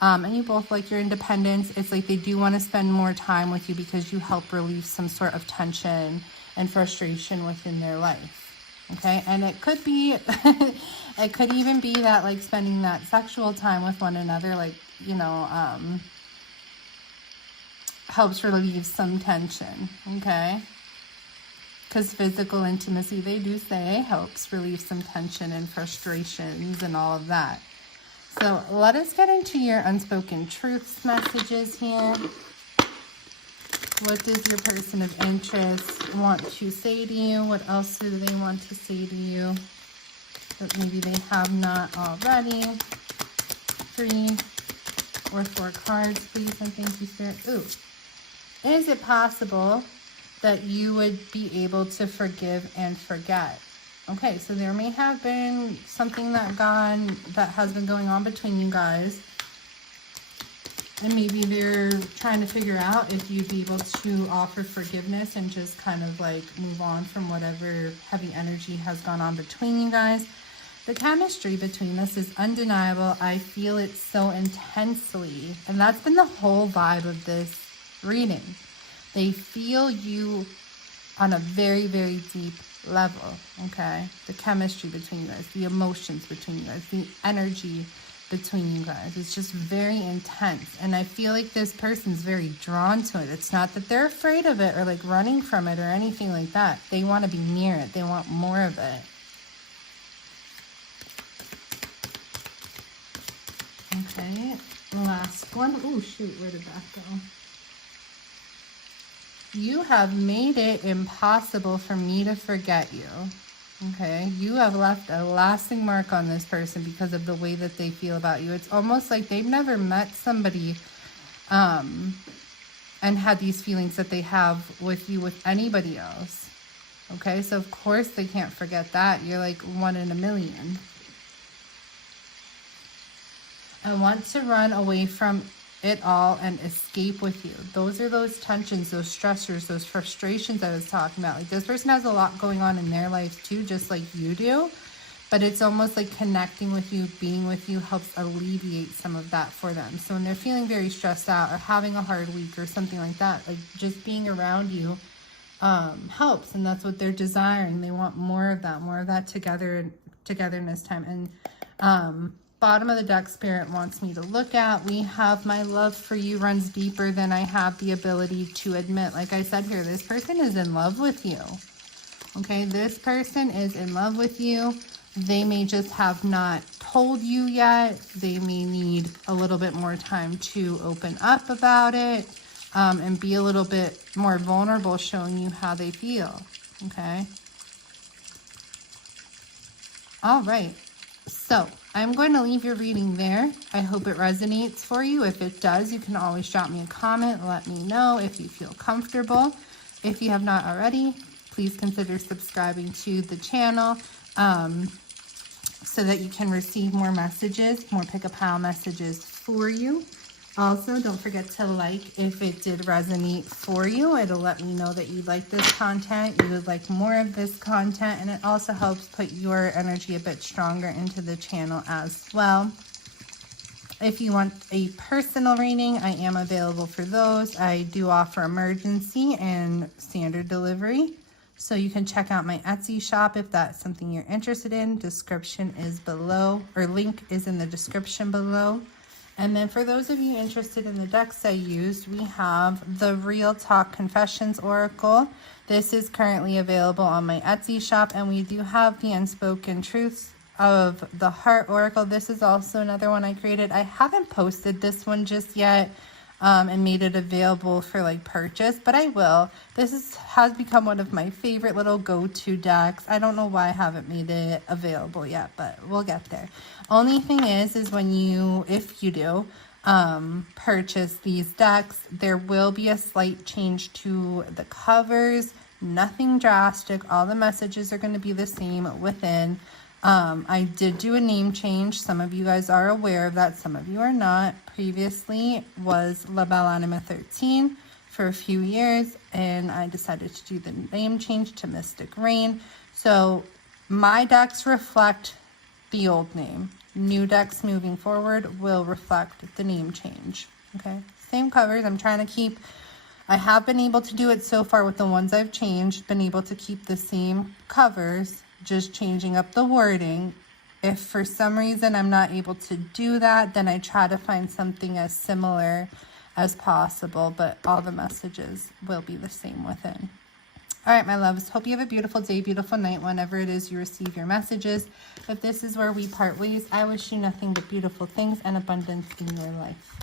and you both like your independence, it's like they do want to spend more time with you because you help relieve some sort of tension and frustration within their life. Okay, and it could be, it could even be that like spending that sexual time with one another, like, you know, helps relieve some tension, okay? Because physical intimacy, they do say, helps relieve some tension and frustrations and all of that. So let us get into your unspoken truths messages here. What does your person of interest want to say to you? What else do they want to say to you that maybe they have not already? 3 or 4 cards, please, and thank you, Spirit. Ooh. Is it possible that you would be able to forgive and forget? Okay, so there may have been something that has been going on between you guys. And maybe they're trying to figure out if you'd be able to offer forgiveness and just kind of like move on from whatever heavy energy has gone on between you guys. The chemistry between us is undeniable. I feel it so intensely. And that's been the whole vibe of this reading. They feel you on a very, very deep level, okay? The chemistry between you guys, the emotions between you guys, the energy between you guys. It's just very intense. And I feel like this person's very drawn to it. It's not that they're afraid of it or like running from it or anything like that. They want to be near it. They want more of it. Okay, last one. Oh, shoot, where did that go? You have made it impossible for me to forget you. Okay, you have left a lasting mark on this person because of the way that they feel about you. It's almost like they've never met somebody and had these feelings that they have with you with anybody else. Okay, so of course they can't forget that. You're like 1 in a million. I want to run away from it all and escape with you. Those are those tensions, those stressors, those frustrations I was talking about. Like, this person has a lot going on in their life too, just like you do. But it's almost like connecting with you, being with you helps alleviate some of that for them. So when they're feeling very stressed out or having a hard week or something like that, like just being around you helps. And that's what they're desiring. They want more of that togetherness time. And bottom of the deck, Spirit wants me to look at. We have my love for you runs deeper than I have the ability to admit. Like I said here, this person is in love with you. Okay, this person is in love with you. They may just have not told you yet. They may need a little bit more time to open up about it and be a little bit more vulnerable, showing you how they feel. Okay. All right. So I'm going to leave your reading there. I hope it resonates for you. If it does, you can always drop me a comment. Let me know if you feel comfortable. If you have not already, please consider subscribing to the channel so that you can receive more messages, more pick-a-pile messages for you. Also, don't forget to like if it did resonate for you. It'll let me know that you like this content, you would like more of this content, and it also helps put your energy a bit stronger into the channel as well. If you want a personal reading, I am available for those. I do offer emergency and standard delivery. So you can check out my Etsy shop if that's something you're interested in. Description is below, or link is in the description below. And then for those of you interested in the decks I used, we have the Real Talk Confessions Oracle. This is currently available on my Etsy shop, and we do have the Unspoken Truths of the Heart Oracle. This is also another one I created. I haven't posted this one just yet and made it available for like purchase, but I will. This has become one of my favorite little go-to decks. I don't know why I haven't made it available yet, but we'll get there. Only thing is when you, if you do, purchase these decks, there will be a slight change to the covers. Nothing drastic. All the messages are going to be the same within. I did do a name change. Some of you guys are aware of that. Some of you are not. Previously was La Belle Anima 13 for a few years, and I decided to do the name change to Mystic Rain. So my decks reflect the old name. New decks moving forward will reflect the name change. Okay, same covers. I'm trying to keep, I have been able to do it so far with the ones I've changed, been able to keep the same covers, just changing up the wording. If for some reason I'm not able to do that, then I try to find something as similar as possible, but all the messages will be the same within. All right, my loves, hope you have a beautiful day, beautiful night, whenever it is you receive your messages. If this is where we part ways, I wish you nothing but beautiful things and abundance in your life.